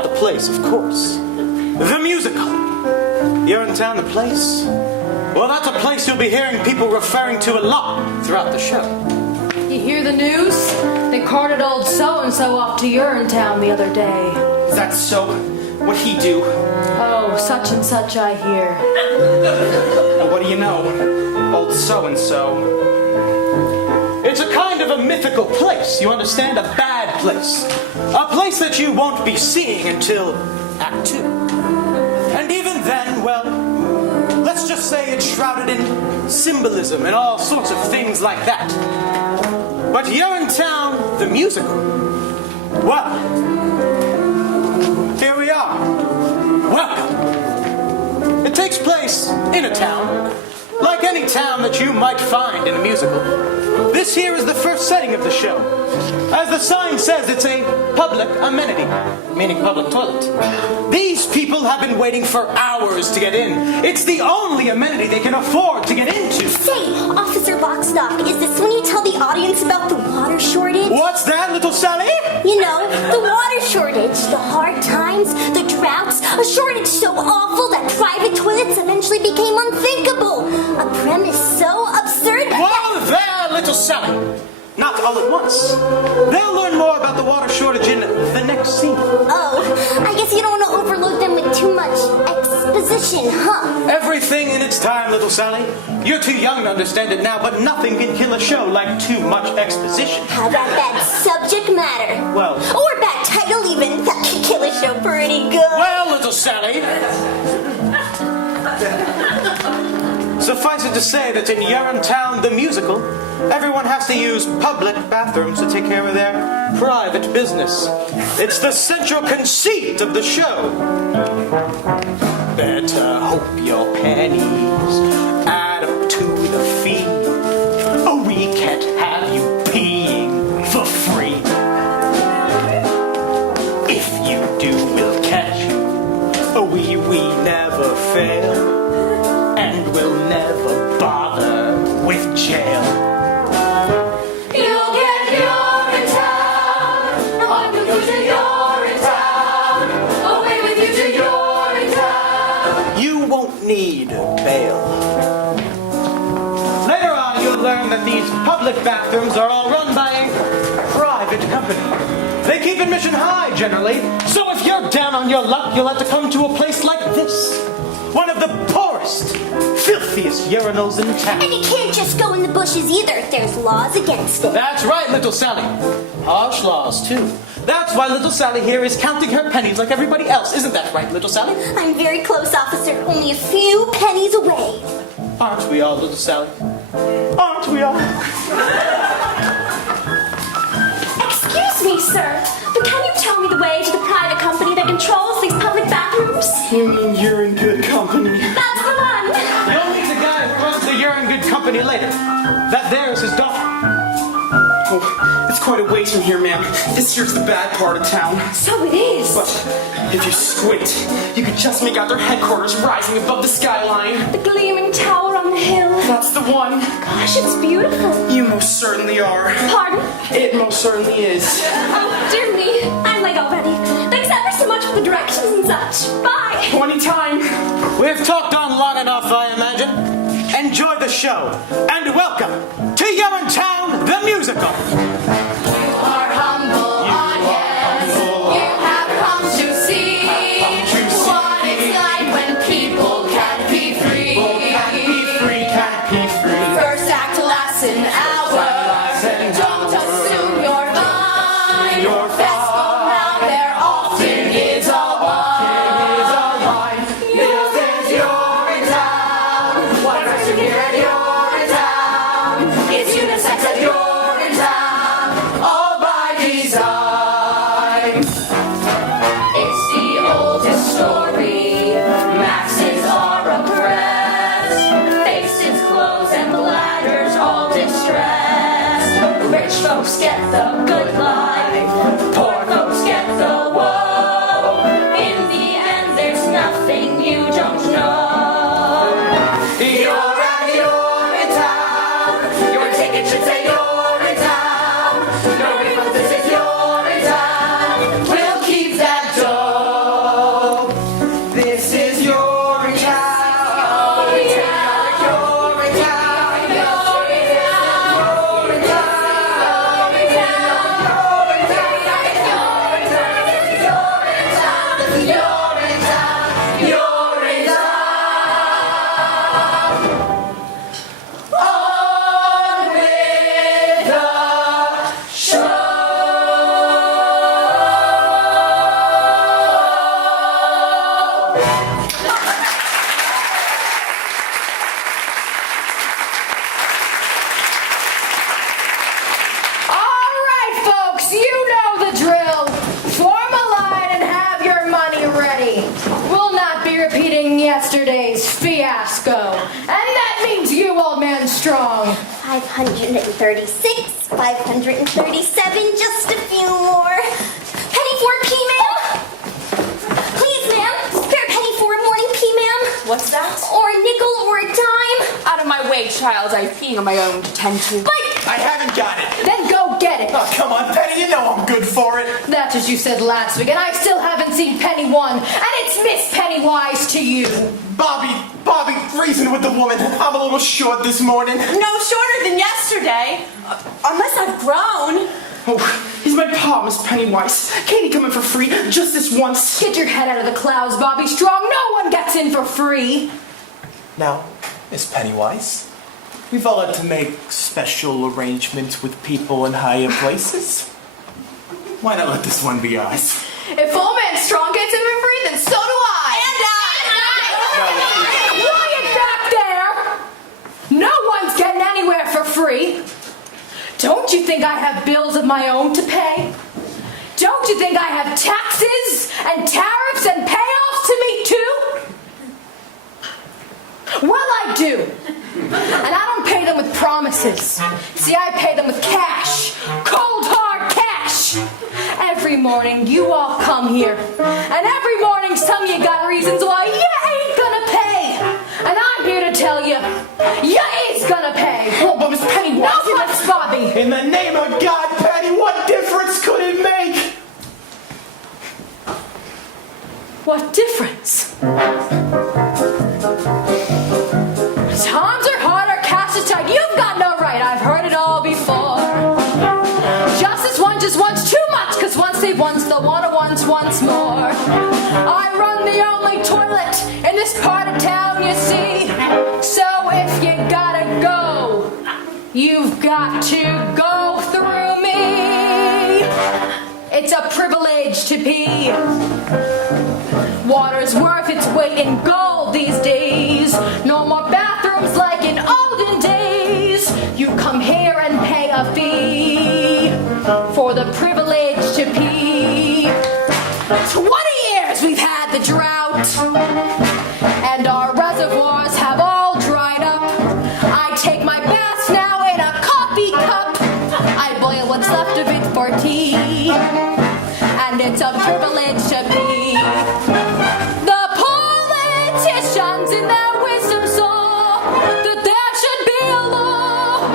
about the place, of course. The musical. Urinetown, the place? Well, that's a place you'll be hearing people referring to a lot throughout the show. You hear the news? They carted old so-and-so off to Urinetown the other day. Is that so? What'd he do? Oh, such and such, I hear. Well, what do you know? Old so-and-so. It's a kind of a mythical place, you understand? A bad place. A place that you won't be seeing until Act 2. And even then, well, let's just say it's shrouded in symbolism and all sorts of things like that. But Urinetown, the musical, well, here we are. Welcome. It takes place in a town, like any town that you might find in a musical. This here is the first setting of the show. As the sign says, it's a public amenity, meaning public toilet. These people have been waiting for hours to get in. It's the only amenity they can afford to get into. Say, Officer Boxnock, is this when you tell the audience about the water shortage? What's that, little Sally? You know, the water shortage, the hard times, the droughts, a shortage so awful that private toilets eventually became unthinkable. A premise so absurd Whoa there, little Sally. Not all at once. They'll learn more about the water shortage in the next scene. Oh, I guess you don't want to overload them with too much exposition, huh? Everything in its time, little Sally. You're too young to understand it now, but nothing can kill a show like too much exposition. How about bad subject matter? Well... Or bad title even. That could kill a show pretty good. Well, little Sally... Suffice it to say that in Urinetown, the musical, everyone has to use public bathrooms to take care of their private business. It's the central conceit of the show. Better hope your pennies add up to the fee. Oh, we can't have you peeing for free. If you do, we'll catch you. Oh, we never fail. And we'll never bother with jail. You'll get Urinetown, on with you to Urinetown, away with you to Urinetown. You won't need bail. Later on, you'll learn that these public bathrooms are all run by a private company. They keep admission high, generally. So if you're down on your luck, you'll have to come to a place like this. One of the poorest, filthiest urinals in town. And you can't just go in the bushes either. There's laws against it. That's right, little Sally. Harsh laws, too. That's why little Sally here is counting her pennies like everybody else. Isn't that right, little Sally? I'm very close, officer. Only a few pennies away. Aren't we all, little Sally? Aren't we all? Excuse me, sir, but can you tell me the way to the private company that controls these public bathrooms? You mean you're in good company? That's the one! You'll meet the guy who runs the Urine Good Company later. That there is his daughter. Oh, it's quite a ways from here, ma'am. This here's the bad part of town. So it is. But if you squint, you could just make out their headquarters rising above the skyline. The gleaming tower on the hill. That's the one. Gosh, it's beautiful. You most certainly are. Pardon? It most certainly is. Oh, dear me. I'm late already. Thanks ever so much for the directions and such. Bye. Anytime. We've talked on long enough, I imagine. Enjoy the show, and welcome to Urinetown, the musical. You are humble, yes. You have come to see what it's like when people can't be free. First act lasts an hour. Don't assume you're fine. Best go round there often is a wine. This is Urinetown. One person here at Urinetown. It's unisex at Urinetown. 536, 537, just a few more. Penny for a pea, ma'am? Please, ma'am. Spare penny for a morning pea, ma'am. What's that? Or a nickel or a dime. Out of my way, child. I've peeing on my own to tend to. But I haven't got it. Then go get it. Oh, come on, Penny, you know I'm good for it. That's what you said last week, and I still haven't seen Penny 1, and it's Miss Pennywise to you. Bobby, reason with the woman. I'm a little short this morning. No shorter than yesterday. Unless I've grown. Oh, he's my pa, Miss Pennywise. Can't he come in for free just this once? Get your head out of the clouds, Bobby Strong. No one gets in for free. Now, Miss Pennywise, we've all had to make special arrangements with people in higher places. Why not let this one be ours? If old man Strong gets in for free, then so do I. And I. Quiet back there. No one's getting anywhere for free. Don't you think I have bills of my own to pay? Don't you think I have taxes and tariffs and payoffs to meet too? Well, I do. And I don't pay them with promises. See, I pay them with cash. Cold, hard cash. Every morning, you all come here. And every morning, some of you got reasons why you ain't gonna pay. And I'm here to tell you, you is gonna pay. Oh, but Miss Pennywise... No buts, Bobby. In the name of God, Penny, what difference could it make? What difference? Times are hard, our cash is tight. You've got no right, I've heard it all before. Justice one just wants too much, cause once they've once, they'll wanna once more. I run the only toilet in this part of town, you see. So if you gotta go, you've got to go through me. It's a privilege to pee. Water's worth its weight in gold these days. No more bathrooms like in olden days. You come here and pay a fee for the privilege to pee. 20 years we've had the drought, and our reservoirs have all dried up. I take my bath now in a coffee cup. I boil what's left of it for tea, and it's a privilege to pee. The politicians in their wisdom saw that there should be a law.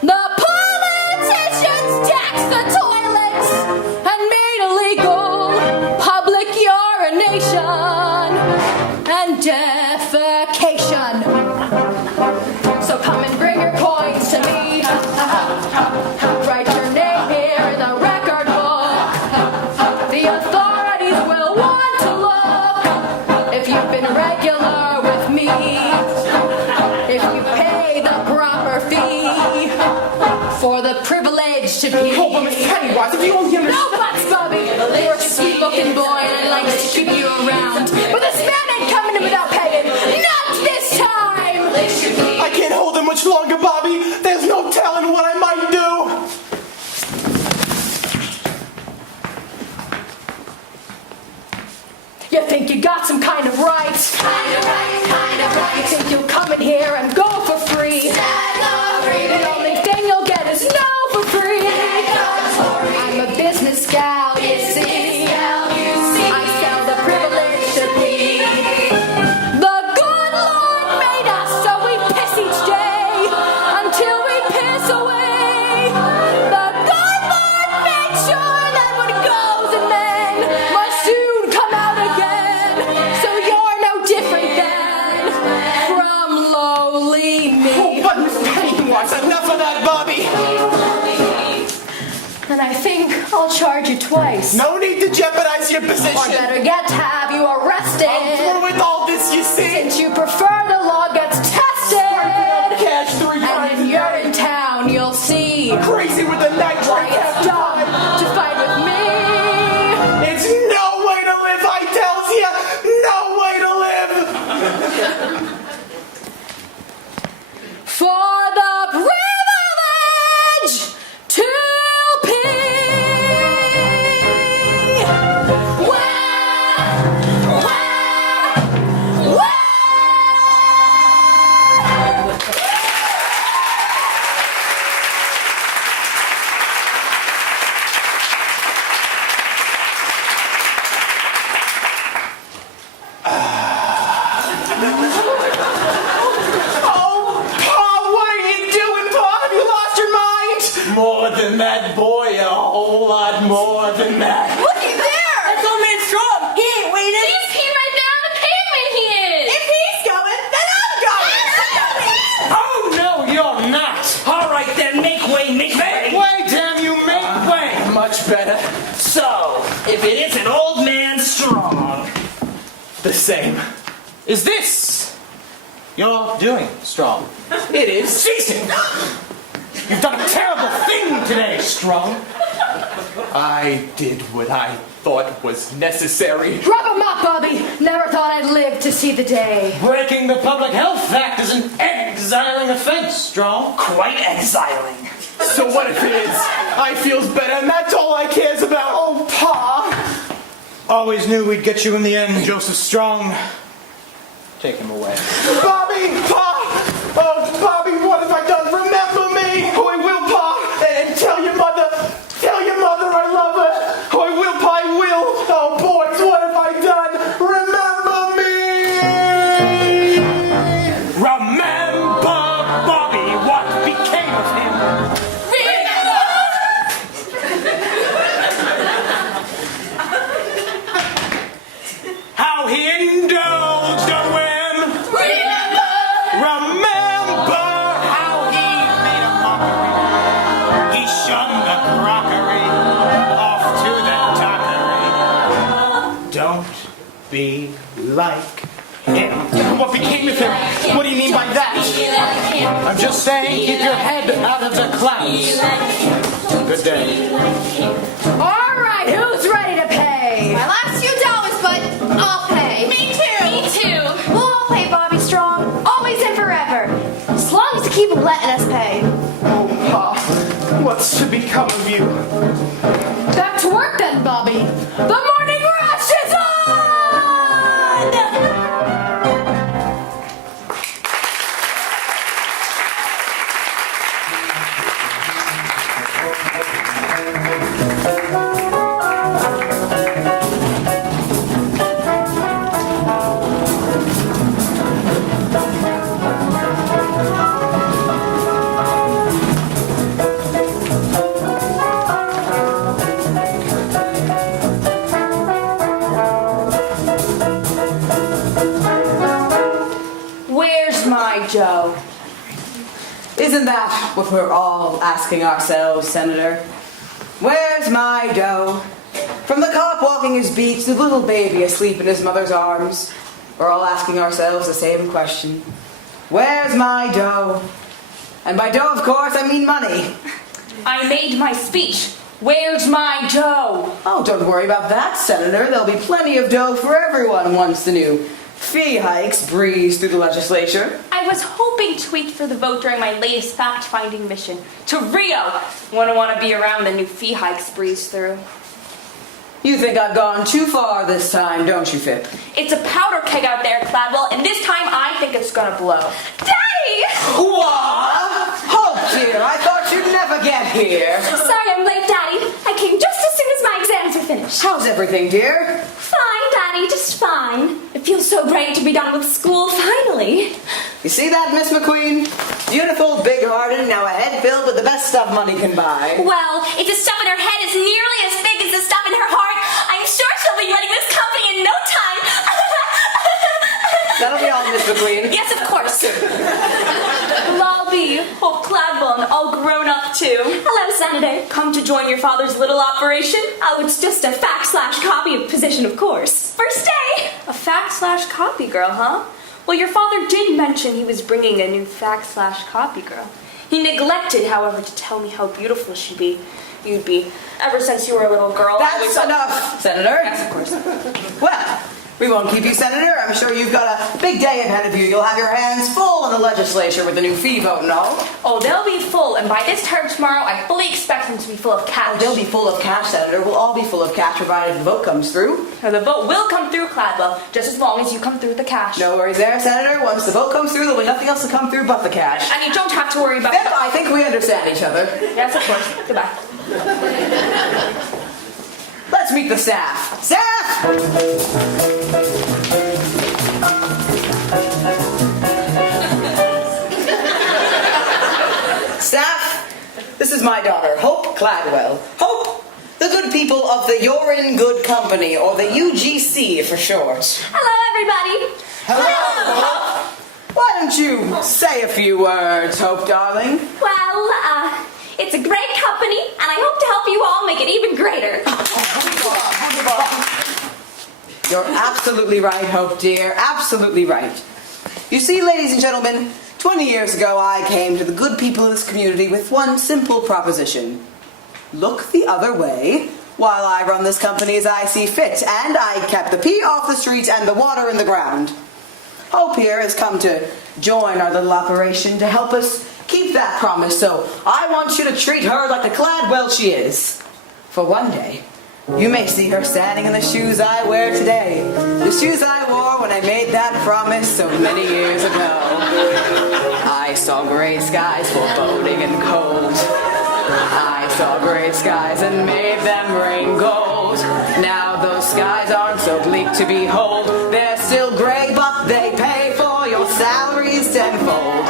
The politicians taxed the toilets and made illegal public urination and defecation. So come and bring your coins to me. Write your name here in the record book. The authorities will want to look if you've been regular with me. If you pay the proper fee for the privilege to be. Oh, but Miss Pennywise, if you only understand... No buts, Bobby. You're a sweet-looking boy, and I'd like to keep you around. But this man ain't coming in without paying. Not this time. I can't hold him much longer, Bobby. There's no telling what I might do. You think you got some kind of rights? Kind of right, kind of right. You think you'll come in here and go for free? The only thing you'll get is no for free. I'm a business gal, you see. I sell the privilege to be. The good Lord made us so we piss each day until we piss away. The good Lord made sure that what goes in men must soon come out again. So you're no different than from lowly me. Oh, but Miss Pennywise, enough of that, Bobby. And I think I'll charge you twice. No need to jeopardize your Or position. better yet, to have you arrested. I'm through with all this, you see. Since you prefer the law gets tested. Cash 3 times And if you're in town, you'll see crazy with the night why train. it's done to fight with me. It's no way to live, I tells you. No way to live. For the privilege to pee. Well, more than that. Looky there! That's old man Strong. He ain't waiting. He's peeing right there on the pavement, he is! If he's going, then I'm going. Oh, no, you're not. All right, then, make way, make way. Make way, damn you, make way. Much better. So, if it isn't old man Strong, the same. Is this your doing, Strong? It is. Jason! You've done a terrible thing today, Strong. I did what I thought was necessary. Drop 'em up, Bobby. Never thought I'd live to see the day. Breaking the Public Health Act is an exiling offense, Strong. Quite exiling. So what if it is? I feels better, and that's all I cares about. Oh, Pa! Always knew we'd get you in the end, Joseph Strong. Take him away. Bobby! Pa! Oh, Bobby, what have I done? Remember me! Oh, I will, Pa! And tell your mother I love her! Oh, I will, Pa, I will! Oh, boys, what have I done? Remember me! Remember Bobby, what became of him? How he indulged a whim. Remember how he made a mockery. He shunned the crockery off to the dockery. Don't be like him. What became of him? What do you mean by that? I'm just saying, keep your head out of the clouds. Good day. All right, who's ready to pay? My last few dollars, but I'll pay. Me too. Me too. We'll all pay, Bobby Strong. Always and forever. As long as you keep letting us pay. Oh, Pa, what's to become of you? Back to work then, Bobby. The morning rush is on! Where's my Joe? Isn't that what we're all asking ourselves, Senator? Where's my dough? From the cop walking his beat to the little baby asleep in his mother's arms, we're all asking ourselves the same question. Where's my dough? And by dough, of course, I mean money. I made my speech. Where's my dough? Oh, don't worry about that, Senator. There'll be plenty of dough for everyone once the new fee hikes breeze through the legislature. I was hoping to wait for the vote during my latest fact-finding mission to Rio. Wouldn't want to be around the new fee hikes breeze through. You think I've gone too far this time, don't you, Pip? It's a powder keg out there, Cladwell, and this time I think it's gonna blow. Daddy! What? Oh dear, I thought you'd never get here. Sorry I'm late, Daddy. I came just as soon as my exams are finished. How's everything, dear? Fine, Daddy, just fine. It feels so great to be done with school, finally. You see that, Miss McQueen? Beautiful, big-hearted, now a head filled with the best stuff money can buy. Well, if the stuff in her head is nearly as big as the stuff in her heart, I'm sure she'll be running this company in no time. That'll be all, Miss McQueen. Yes, of course. Well, I'll be Hope Cladwell and all grown up too. Hello, Senator. Come to join your father's little operation? Oh, it's just a fact/copy position, of course. First day. A fact/copy girl, huh? Well, your father did mention he was bringing a new fact/copy girl. He neglected, however, to tell me how beautiful you'd be. Ever since you were a little girl. That's enough, Senator. Yes, of course. Well, we won't keep you, Senator. I'm sure you've got a big day ahead of you. You'll have your hands full in the legislature with the new fee vote and all. Oh, they'll be full, and by this time tomorrow, I fully expect them to be full of cash. Oh, they'll be full of cash, Senator. We'll all be full of cash provided the vote comes through. Now, the vote will come through, Cladwell, just as long as you come through with the cash. No worries there, Senator. Once the vote comes through, there'll be nothing else to come through but the cash. And you don't have to worry about Pip, I think we understand each other. Yes, of course. Goodbye. Let's meet the staff. Staff! Staff, this is my daughter, Hope Cladwell. Hope, the good good people of the Urine Good Company, or the UGC for short. Hello, everybody. Hello! Why don't you say a few words, Hope, darling? Well, it's a great company, and I hope to help you all make it even greater. You're absolutely right, Hope, dear. Absolutely right. You see, ladies and gentlemen, 20 years ago I came to the good people of this community with one simple proposition. Look the other way while I run this company as I see fit, and I kept the pee off the streets and the water in the ground. Hope here has come to join our little operation to help us keep that promise, so I want you to treat her like the Cladwell she is. For one day, you may see her standing in the shoes I wear today, the shoes I wore when I made that promise so many years ago. I saw gray skies foreboding and cold. I saw gray skies and made them rain gold. Now those skies aren't so bleak to behold. They're still gray, but they pay for your salaries tenfold.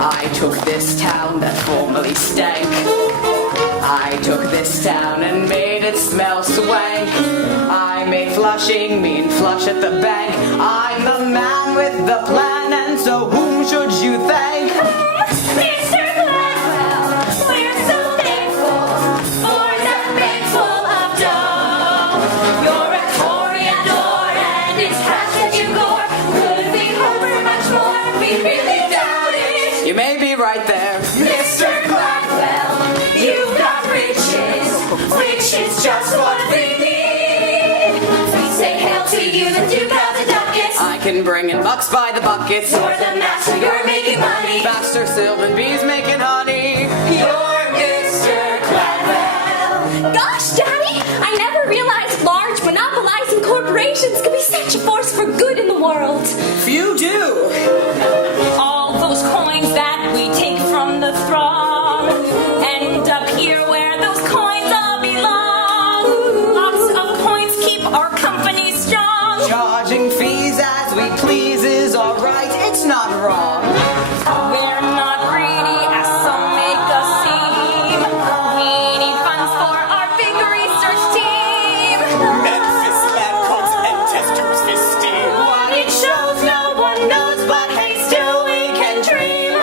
I took this town that formerly stank. I took this town and made it smell swank. I made flushing mean flush at the bank. I'm the man with the plan, and so whom should you thank? Mr. Gladwell, we're so thankful for the bag full of dough. You're a toreador, and it's cash that you gore. Could we hope for much more? We really doubt it. You may be right there, Mr. Gladwell, you've got riches, riches just what we need. We say hail to you, the Duke of the Ducats. I can bring in bucks by the buckets. You're the master, you're making money. Faster still than bees making honey. You're Mr. Gladwell. Gosh, Daddy, I never realized large monopolizing corporations could be such a force for good in the world. Few do. All those coins that we take from the throng end up here where those coins all belong. Lots of coins keep our company strong. Charging fees as we please is alright, it's not wrong. We're not greedy, as some make us seem. We need funds for our big research team. Memphis lab coats and testers this steam. What it shows no one knows, but hey, still we can dream.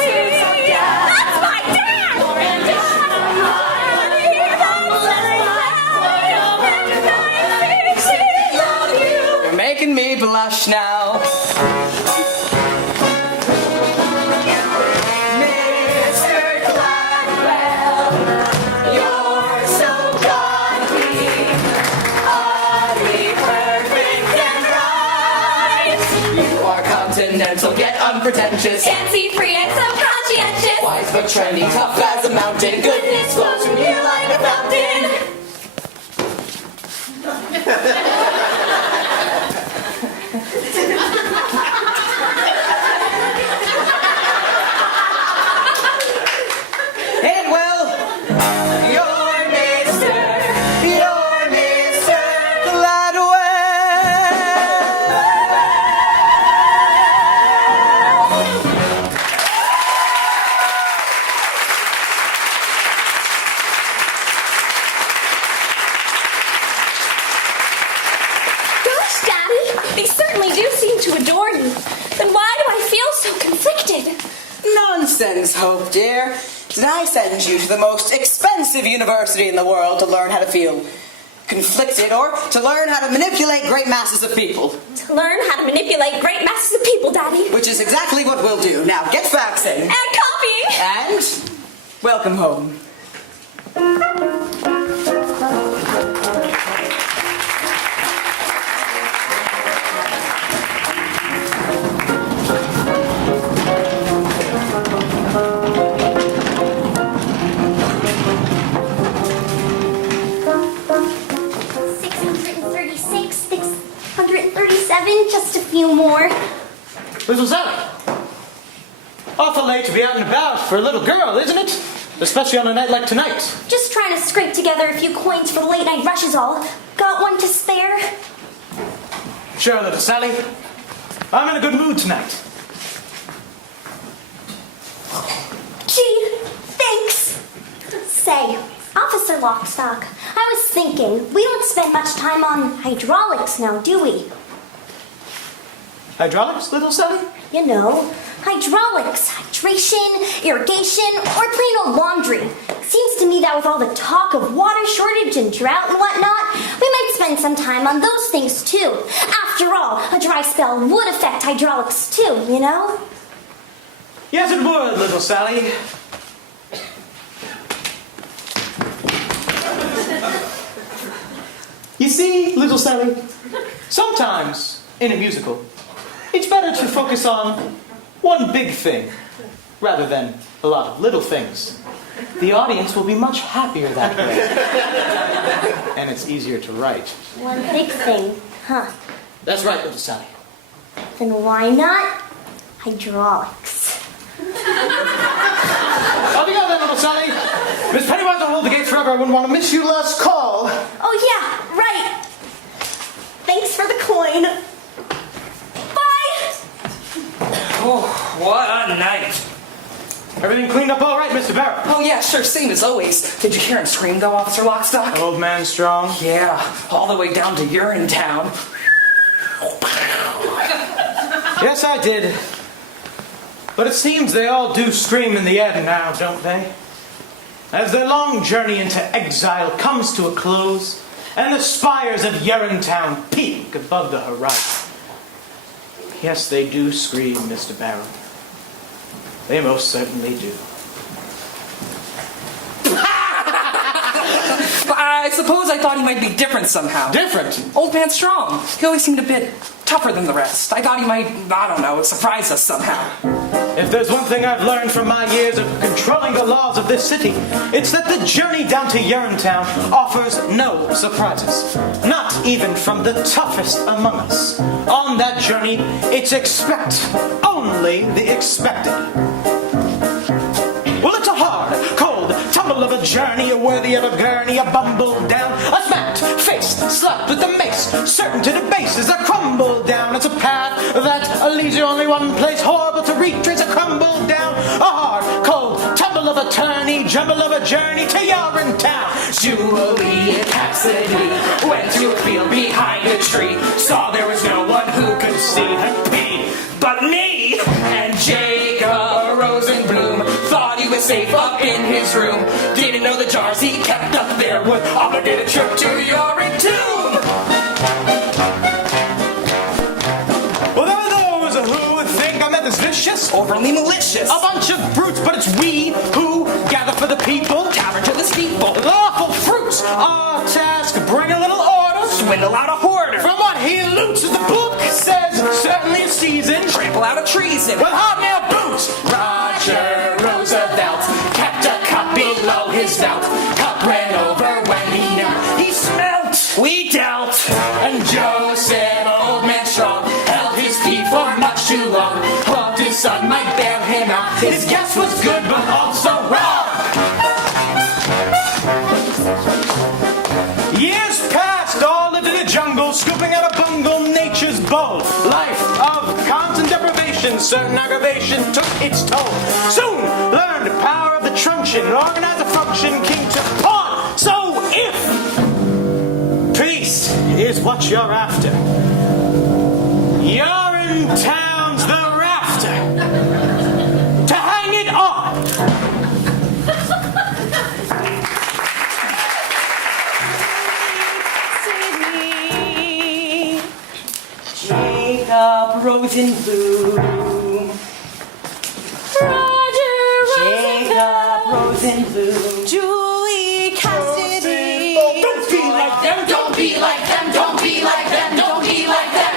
That's my dad! You're making me blush now. Mr. Gladwell, you're so godly, oddly perfect and right. You are continental, yet unpretentious, Fancy-free and so conscientious. wise but trendy, tough as a mountain. Goodness flows from you like a fountain. Hit it, Will. You're Mr. Gladwell. Gosh, Daddy, they certainly do seem to adore you. Then why do I feel so conflicted? Nonsense, Hope, dear. Did I send you to the most expensive university in the world to learn how to feel conflicted, or to learn how to manipulate great masses of people? To learn how to manipulate great masses of people, Daddy. Which is exactly what we'll do. Now, get faxing. And copying. And welcome home. 637, just a few more. Little Sally. Awful late to be out and about for a little girl, isn't it? Especially on a night like tonight. Just trying to scrape together a few coins for the late night rush is all. Got one to spare? Sure, little Sally. I'm in a good mood tonight. Say, Officer Lockstock, I was thinking, we don't spend much time on hydraulics now, do we? Hydraulics, little Sally? You know, hydraulics, hydration, irrigation, or plain old laundry. Seems to me that with all the talk of water shortage and drought and whatnot, we might spend some time on those things too. After all, a dry spell would affect hydraulics too, you know? Yes, it would, little Sally. You see, little Sally, sometimes in a musical, it's better to focus on one big thing rather than a lot of little things. The audience will be much happier that way. And it's easier to write. One big thing, huh? That's right, little Sally. Then why not hydraulics? Off you go then, little Sally. Miss Pennywise will hold the gates forever. I wouldn't want to miss you last call. Oh yeah, right. Thanks for the coin. Bye! Oh, what a night. Everything cleaned up all right, Mr. Barrett? Oh yeah, sure, same as always. Did you hear him scream though, Officer Lockstock? Old man strong? Yeah, all the way down to Urinetown. Yes, I did. But it seems they all do scream in the end now, don't they? As their long journey into exile comes to a close, and the spires of Urinetown peak above the horizon. Yes, they do scream, Mr. Barrow. They most certainly do. I suppose I thought he might be different somehow. Different? Old man strong. He always seemed a bit tougher than the rest. I thought he might, I don't know, surprise us somehow. If there's one thing I've learned from my years of controlling the laws of this city, it's that the journey down to Urinetown offers no surprises. Not even from the toughest among us. On that journey, it's expect only the expected. Well, it's a hard, cold tumble of a journey, worthy of a gurney, a bumble down, a smacked face, slapped with the mace, certain to debase as a crumble down. It's a path that leads you only one place, horrible to retrace, a crumble down, a hard, cold tumble of a tourney, jumble of a journey to Urinetown. Julie Cassidy went to a field behind a tree, saw there was no one who could see her pee but me. And Jacob Rosenblum thought he was safe up in his room, didn't know the jars he kept up there would obligate a trip to Urinetown. Well, there are those who would think I'm as vicious, Overly malicious. a bunch of brutes, but it's we who gather for the people. Tavern to the steeple. Lawful fruits, our task, bring a little order. Swindle out a hoarder. From what he loots, as the book says, certainly a season. Trample out a treason. With hobnail boots. Roger Roosevelt kept a cup below his belt. Cup ran over when he knelt. He smelt. We dealt. And Joseph, old man strong, held his feet for much too long. Hoped his son might bail him out. His guess was good, but also wrong. Years passed, all lived in the jungle, scooping out a bungle, nature's bowl. Life of constant deprivation, certain aggravation took its toll. Soon learned the power of the truncheon, organize a function, king to pawn. So if peace is what you're after, Urinetown's the rafter to hang it on. Jacob Rosenblum. Jacob Rosenblum. Julie Cassidy. Don't be like them, Don't be like them, don't be like them, don't be like them.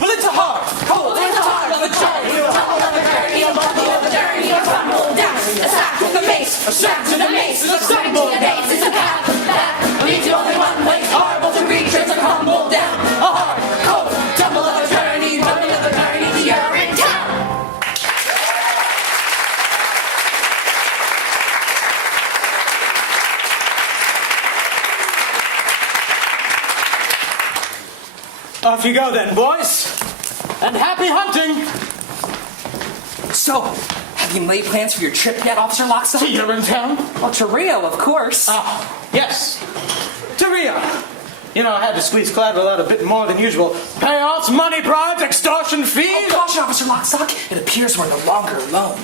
well, it's a hard, cold, It's a heart of a journey, a tumble of a journey, a bumble of a journey, a crumble down, a sack with a mace, a strap to the mace, a strike to the base, it's a path that leads you only one way, horrible to reach, it's a crumble down, a hard, cold, tumble of a journey, bumble of a journey, you're in town. Off you go then, boys. And happy hunting. So, have Have you made plans for your trip yet, Officer Lockstock? To Urinetown? Oh, to Rio, of course. Yes. To Rio. You know, I had to squeeze Cladwell out a bit more than usual. Payoffs, money bribes, extortion fees. Oh, caution, Officer Lockstock. It appears we're no longer alone.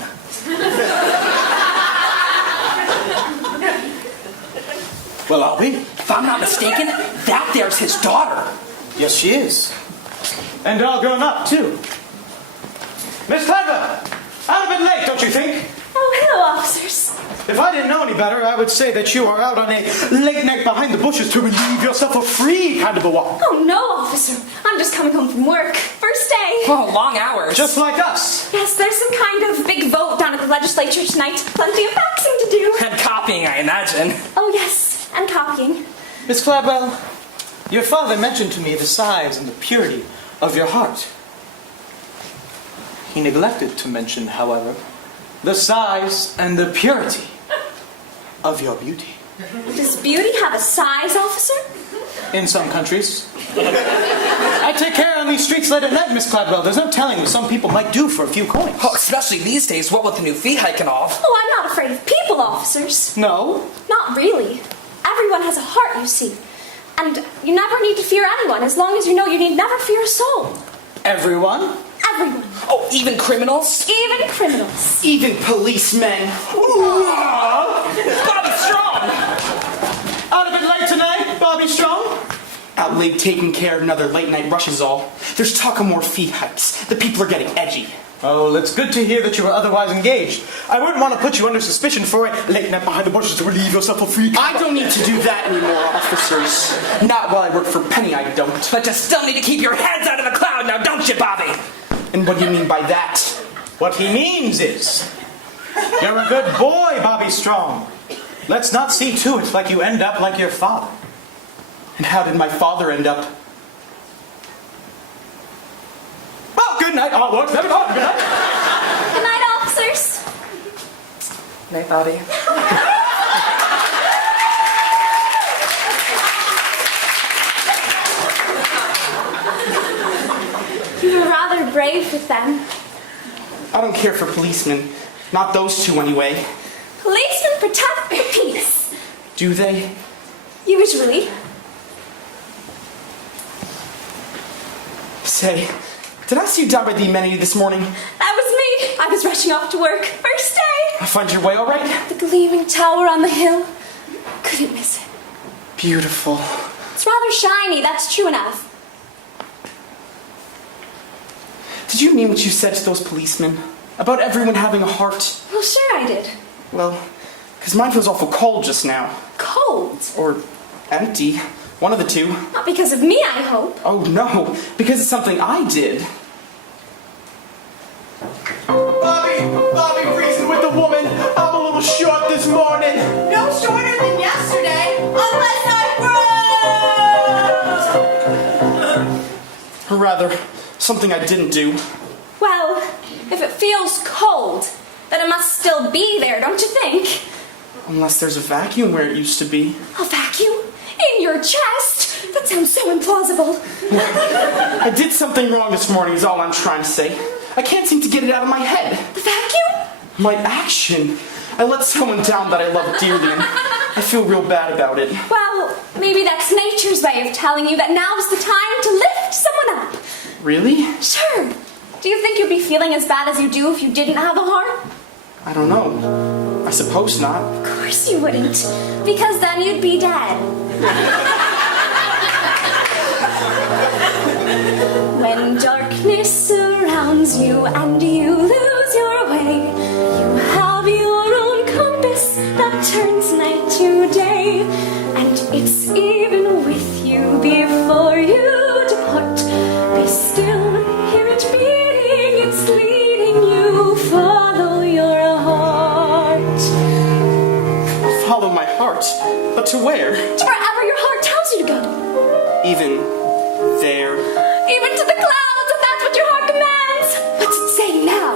Well, are we? If I'm not mistaken, that there's his daughter. Yes, she is. And all grown up, too. Miss Cladwell, out a bit late, don't you think? Oh, hello, officers. If I didn't know any better, I would say that you are out on a late night behind the bushes to relieve yourself of free kind of a walk. Oh, no, officer. I'm just coming home from work. First day. Oh, long hours. Just like us. Yes, there's some kind of big vote down at the legislature tonight. Plenty of faxing to do. And copying, I imagine. Oh, yes, and copying. Miss Cladwell, your father mentioned to me the size and the purity of your heart. He neglected to mention, however, the size and the purity of your beauty. Does beauty have a size, officer? In some countries. I take care on these streets late at night, Miss Cladwell. There's no telling what some people might do for a few coins. Oh, especially these days, what with the new fee hike and all. Oh, I'm not afraid of people, officers. No? Not really. Everyone has a heart, you see. And you never need to fear anyone as long as you know you need never fear a soul. Everyone? Everyone. Oh, even criminals? Even criminals. Even policemen. Bobby Strong! Out a bit late tonight, Bobby Strong? Out late taking care of another late night rush is all. There's talk of more fee hikes. The people are getting edgy. Oh, it's good to hear that you are otherwise engaged. I wouldn't want to put you under suspicion for a late night behind the bushes to relieve yourself of free. I don't need to do that anymore, officers. Not while I work for Penny, I don't. But you still need to keep your heads out of the cloud now, don't you, Bobby? And what do you mean by that? What he means is, you're a good boy, Bobby Strong. Let's not see to it like you end up like your father. And how did my father end up? Well, good night, all works. Never mind. Good night. Good night, officers. Night, Bobby. You were rather brave with them. I don't care for policemen. Not those two, anyway. Policemen protect the peace. Do they? Usually. Say, did I see you down by the amenity this morning? That was me. I was rushing off to work. First day. I find your way all right? The gleaming tower on the hill. Couldn't miss it. Beautiful. It's rather shiny, that's true enough. Did you mean what you said to those policemen? About everyone having a heart? Well, sure I did. Well, because mine feels awful cold just now. Cold. Or empty. One of the two. Not because of me, I hope. Oh no, because it's something I did. Bobby reasoned with the woman. I'm a little short this morning. No shorter than yesterday, unless I Or rather, something I didn't do. Well, if it feels cold, then it must still be there, don't you think? Unless there's a vacuum where it used to be. A vacuum? In your chest? That sounds so implausible. I did something wrong this morning is all I'm trying to say. I can't seem to get it out of my head. The vacuum? My action. I let someone down that I love dearly, and I feel real bad about it. Well, maybe that's nature's way of telling you that now's the time to lift someone up. Really? Sure. Do you think you'd be feeling as bad as you do if you didn't have a heart? I don't know. I suppose not. Of course you wouldn't, because then you'd be dead. When darkness surrounds you and you lose your way, you have your own compass that turns night to day, and it's even with you before you depart. Be still, hear it beating, it's leading you, follow your heart. Follow my heart. But to where? To wherever your heart tells you to go. Even there. Even to the clouds, if that's what your heart commands. What's it saying now?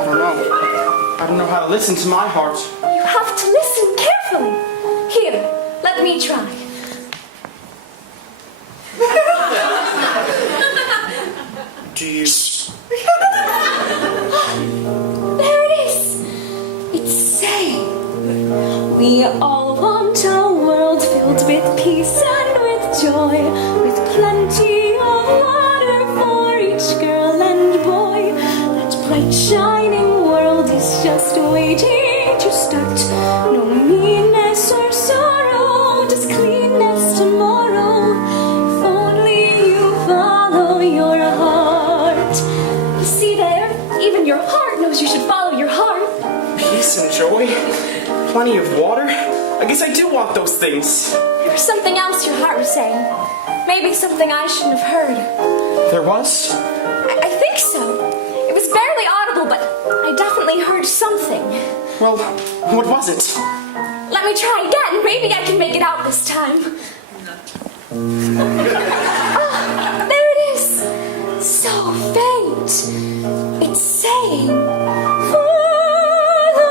I don't know. I don't know how to listen to my heart. You have to listen carefully. Here, let me try. Do you? There it We all want a world filled with peace and with joy, with plenty of water for each girl and boy. That bright shining world is just waiting to start. No meanness or sorrow, just cleanness tomorrow. If only you follow your heart. You see there, even your heart knows you should follow your heart. Peace and joy, plenty of water. I guess I do want those things. There was something else your heart was saying. Maybe something I shouldn't have heard. There was? I think so. It was barely audible, but I definitely heard something. Well, what was it? Let me try again. Maybe I can make it out this time. Ah, there it is. So faint. It's saying, follow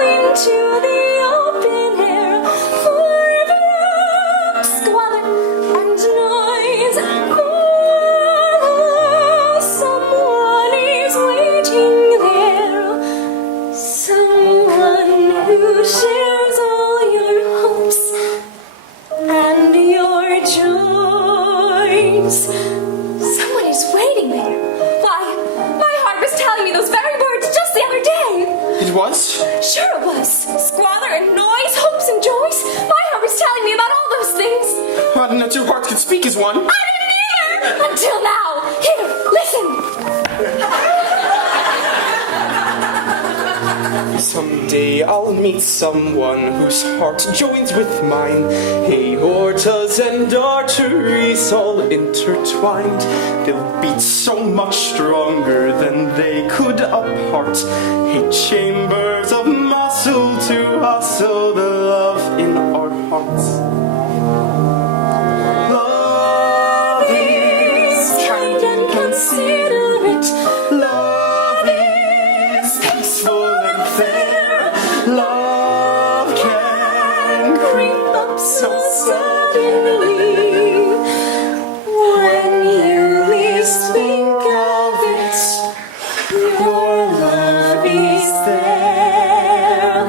into the open air, forever from squalor and noise. Follow, someone is waiting there. Someone who shares all your hopes and your joys. Someone is waiting there. Why, my heart was telling me those very words just the other day. It was? Sure it was. Squalor and noise, hopes and joys. My heart was telling me about all those things. I didn't know two hearts could speak as one. I didn't either! Until now. Here, listen. Someday I'll meet someone whose heart joins with mine. Aortas and arteries all intertwined. They'll beat so much stronger than they could apart. 8 chambers of muscle to hustle the love in our hearts. Love is kind and considerate. Love is peaceful and fair. Love can creep up so suddenly. When you least think of it, your love is there.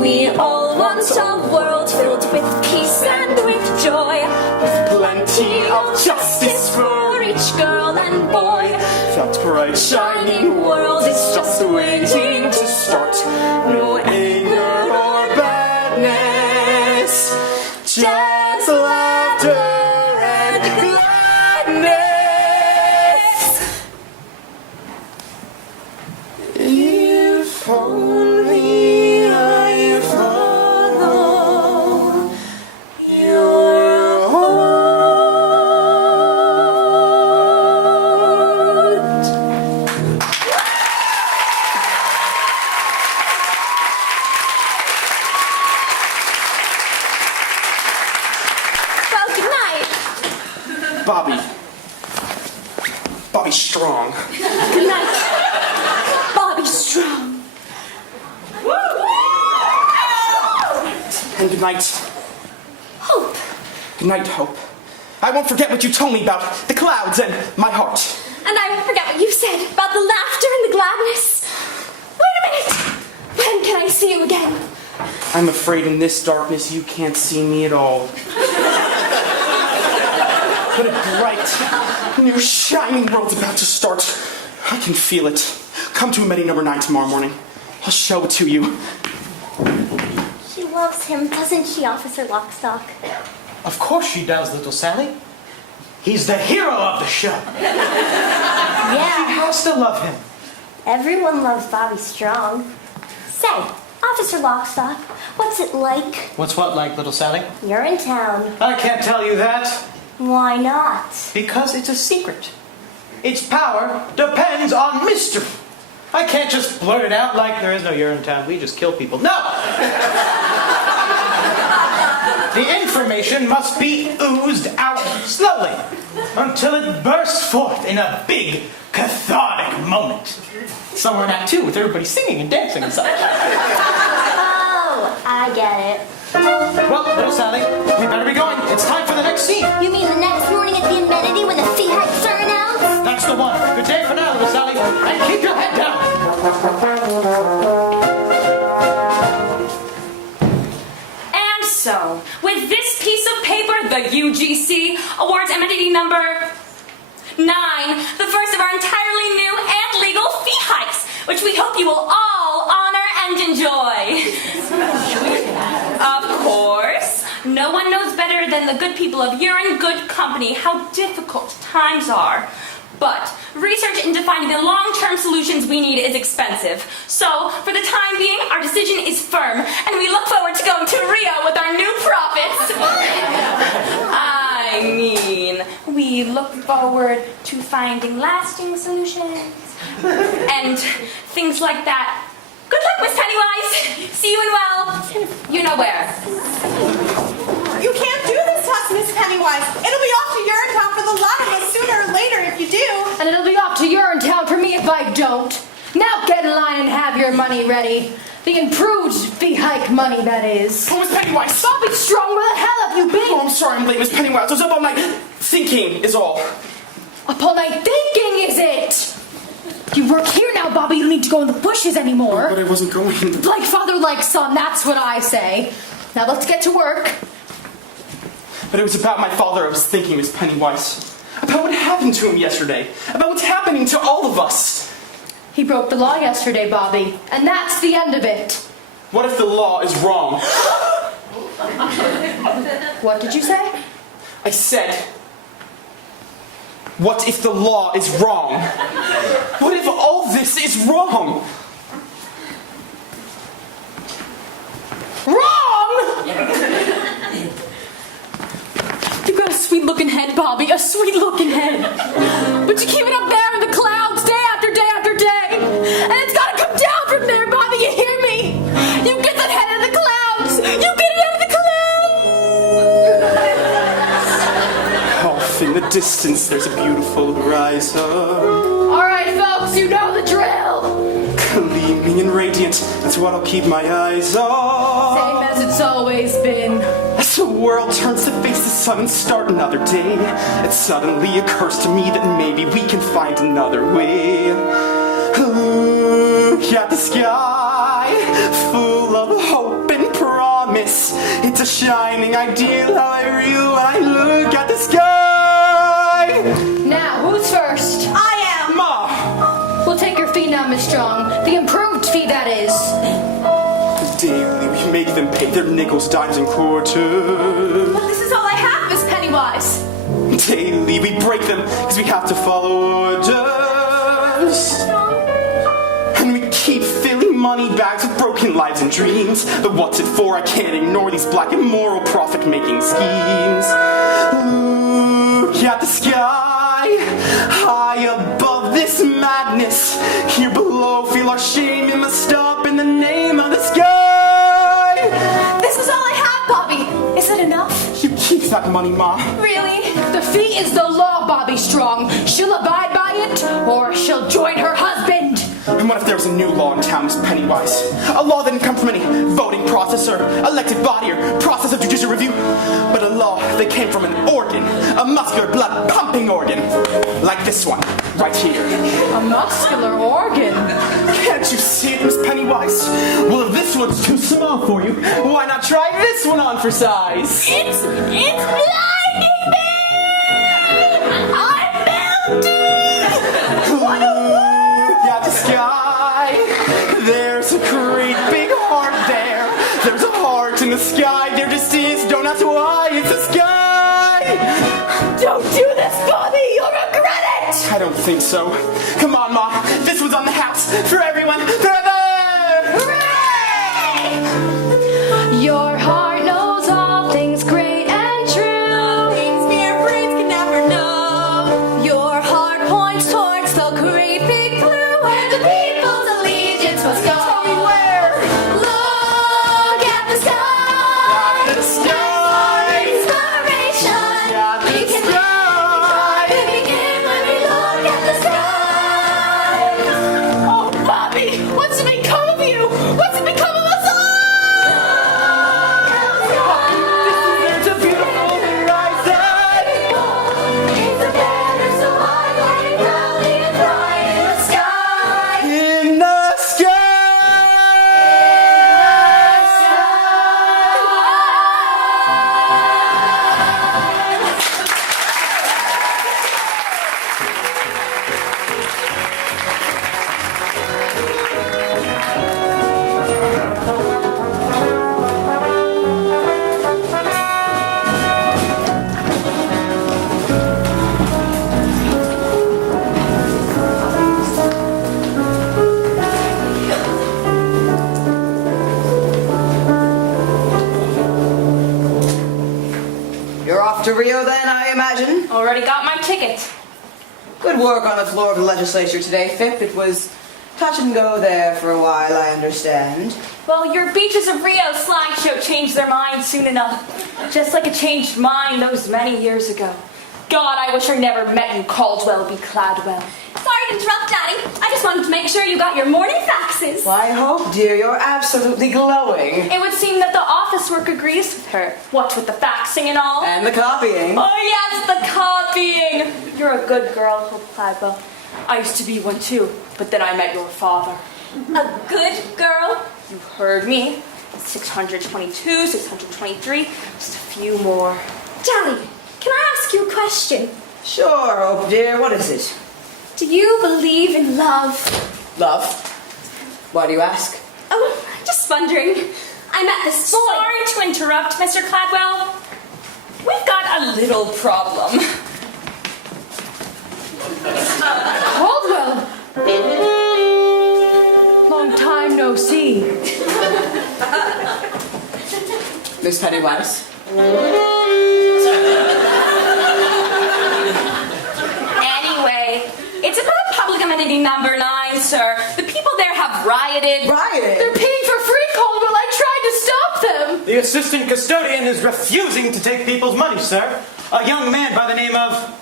We all want a world filled with peace and with joy, with plenty of justice for each girl and boy. That bright shining world is just waiting to start. No anger or badness, just laughter and gladness. If only I follow your heart. Well, good night. Bobby Strong. Good night, Bobby Strong. And good night. Hope. Good night, Hope. I won't forget what you told me about the clouds and my heart. And I won't forget what you said about the laughter and the gladness. Wait a minute. When can I see you again? I'm afraid in this darkness you can't see me at all. But a bright, new, shining world's about to start. I can feel it. Come to Medi number 9 tomorrow morning. I'll show it to you. She loves him, doesn't she, Officer Lockstock? Of course she does, little Sally. He's the hero of the show. She Yeah, has to love him. everyone loves Bobby Strong. Say, Officer Lockstock, what's it like? What's what like, little Sally? You're in town. I can't tell you that Why not? because it's a secret. Its power depends on mystery. I can't just blurt it out like there is no Urinetown. We just kill people. No! The information must be oozed out slowly until it bursts forth in a big, cathartic moment. Somewhere in Act 2 with everybody singing and dancing and such. Oh, I get it. Well, little Sally, we better be going. It's time for the next scene. You mean the next morning at the amenity when the fee hikes are announced? That's the one. Good day for now, little Sally. And keep your head down. so, with this piece of paper, the UGC awards amenity number 9, the first of our entirely new and legal fee hikes, which we hope you will all honor and enjoy. Of course, no one knows better than the good people of Urine Good Company how difficult times are. But research into finding the long-term solutions we need is expensive. So, for the time being, our decision is firm, and we look forward to going to Rio with our new profits. I mean, we look forward to finding lasting solutions and things like that. Good luck, Miss Pennywise. See you in, well, you know where. You can't do this to us, Miss Pennywise. It'll be off to Urinetown for the lot of us sooner or later if you do. And it'll be off to Urinetown for me if I don't. Now get in line and have your money ready. The improved fee hike money, that is. Oh, Miss Pennywise! Bobby Strong, where the hell have you been? Oh, I'm sorry I'm late, Miss Pennywise. I was up all night thinking is all. Up all night thinking, is it? You work here now, Bobby. You don't need to go in the bushes anymore. But I wasn't going. Like father, like son, that's what I say. Now let's get to work. But it was about my father I was thinking, Miss Pennywise. About what happened to him yesterday. About what's happening to all of us. He broke the law yesterday, Bobby, and that's the end of it. What if the law is wrong? What did you say? I said, what if the law is wrong? What if all this is wrong? Wrong! You've got a sweet-looking head, Bobby, a sweet-looking head. But you keep it up there in the clouds day after day after day. And it's got to come down from there, Bobby, you hear me? You get that head out of the clouds! You get it out of the clouds! Off in the distance, there's a beautiful horizon. All right, folks, you know the drill. Gleaming and radiant, that's what I'll keep my eyes on. Same as it's always been. As the world turns to face the sun and start another day, it suddenly occurs to me that maybe we can find another way. Look at the sky, full of hope and promise. It's a shining ideal how I reel when I look at the sky. Now, who's first? I am. Ma! We'll take your fee now, Miss Strong. The improved fee, that is. Daily we make them pay their nickels, dimes, and quarters. But this is all I have, Miss Pennywise. Daily we break them because we have to follow orders. And we keep filling money bags with broken lives and dreams. But what's it for? I can't ignore these black immoral profit-making schemes. Look at the sky, high above this madness. Here below, feel our shame. It must stop in the name of the sky. This is all I have, Bobby. Is it enough? You keep that money, Ma. Really? The fee is the law, Bobby Strong. She'll abide by it, or she'll join her husband. And what if there was a new law in town, Miss Pennywise? A law that didn't come from any voting process or elected body or process of judicial review, but a law that came from an organ, a muscular blood-pumping organ, like this one, right here. A muscular organ? Can't you see it, Miss Pennywise? Well, if this one's too small for you, why not try this one on for size? It's blinding me! I'm melting! What a Look at the sky. There's a great big heart there. There's a heart in the sky. There just is. Don't ask why. It's the sky. Don't do this, Bobby! You'll regret it! I don't think so. Come on, Ma. This one's on the house. For everyone. Forever! Hooray! Your heart knows all things great and true. Things mere brains can never know. Your heart points towards the great big blue where the people's allegiance must go. Tell me where. Look at the sky. The sky. Inspiration. Yeah, the We can sky. begin when we look at the sky. Oh, Bobby, what's the Off to Rio then, I imagine? Already got my ticket. Good work on the floor of the legislature today, Pip. It was touch and go there for a while, I understand. Well, your Beaches of Rio slideshow changed their minds soon enough. Just like it changed mine those many years ago. God, I wish I never met you, Caldwell B. Cladwell. Sorry to interrupt, Daddy. I just wanted to make sure you got your morning faxes. Well, I hope, dear, you're absolutely glowing. It would seem that the office work agrees with her. What with the faxing and all? And the copying. Oh yes, the copying! You're a good girl, Hope Cladwell. I used to be one too, but then I met your father. A good girl? You heard me. 622, 623, just a few more. Daddy, can I ask you a question? Sure, Hope, dear. What is it? Do you believe in love? Love? Why do you ask? Oh, just wondering. I met this boy. Sorry to interrupt, Mr. Cladwell. We've got a little problem. Caldwell! Long time no see. Miss Pennywise? Anyway, it's about public amenity number 9, sir. The people there have rioted. Rioted? They're paying for free, Caldwell. I tried to stop them. The assistant custodian is refusing to take people's money, sir. A young man by the name of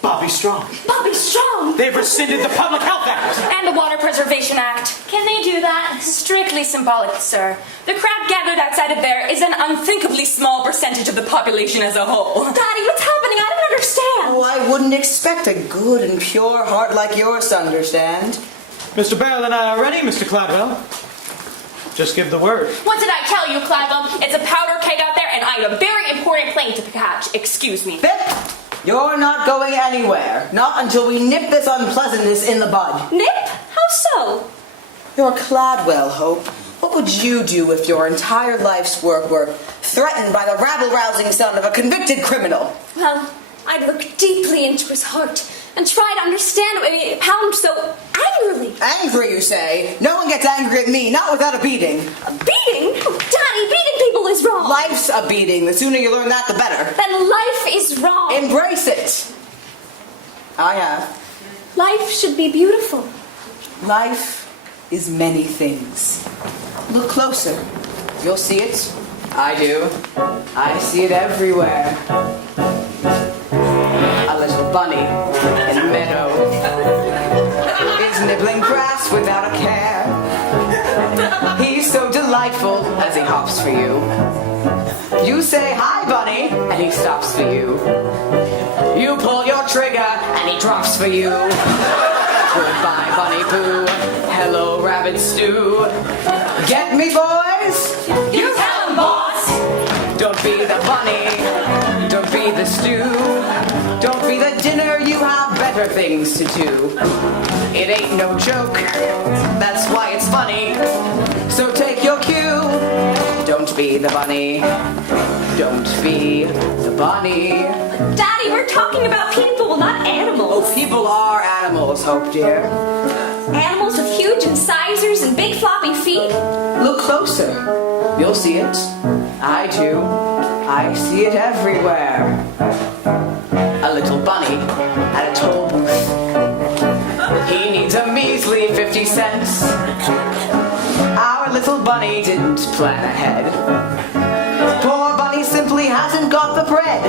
Bobby Strong. Bobby Strong! They've rescinded the Public Health Act. And the Water Preservation Act. Can they do that? Strictly symbolic, sir. The crowd gathered outside of there is an unthinkably small percentage of the population as a whole. Daddy, what's happening? I don't understand. Oh, I wouldn't expect a good and pure heart like yours to understand. Mr. Barrel and I are ready, Mr. Cladwell. Just give the word. What did I tell you, Cladwell? It's a powder keg out there, and I have a very important plane to catch. Excuse me. Pip, you're not going anywhere. Not until we nip this unpleasantness in the bud. Nip? How so? You're Cladwell, Hope. What would you do if your entire life's work were threatened by the rabble-rousing son of a convicted criminal? Well, I'd look deeply into his heart and try to understand why he pounds so angrily. Angry, you say? No one gets angry at me, not without a beating. A beating? Oh, Daddy, beating people is wrong. Life's a beating. The sooner you learn that, the better. Then life is wrong. Embrace it. I have. Life should be beautiful. Life is many things. Look closer. You'll see it. I do. I see it everywhere. A little bunny in a meadow is nibbling grass without a care. He's so delightful as he hops for you. You say, "Hi, bunny," and he stops for you. You pull your trigger and he drops for you. Goodbye, Bunny Poo. Hello, Rabbit Stew. Get me, boys? You tell him, boss! Don't be the bunny. Don't be the stew. Don't be the dinner. You have better things to do. It ain't no joke. That's why it's funny. So take your cue. Don't be the bunny. Don't be the bunny. Daddy, we're talking about people, not animals. Oh, people are animals, Hope, dear. Animals with huge incisors and big floppy feet. Look closer. You'll see it. I do. I see it everywhere. A little bunny at a toll booth. He needs a measly 50 cents. Our little bunny didn't plan ahead. Poor bunny simply hasn't got the bread.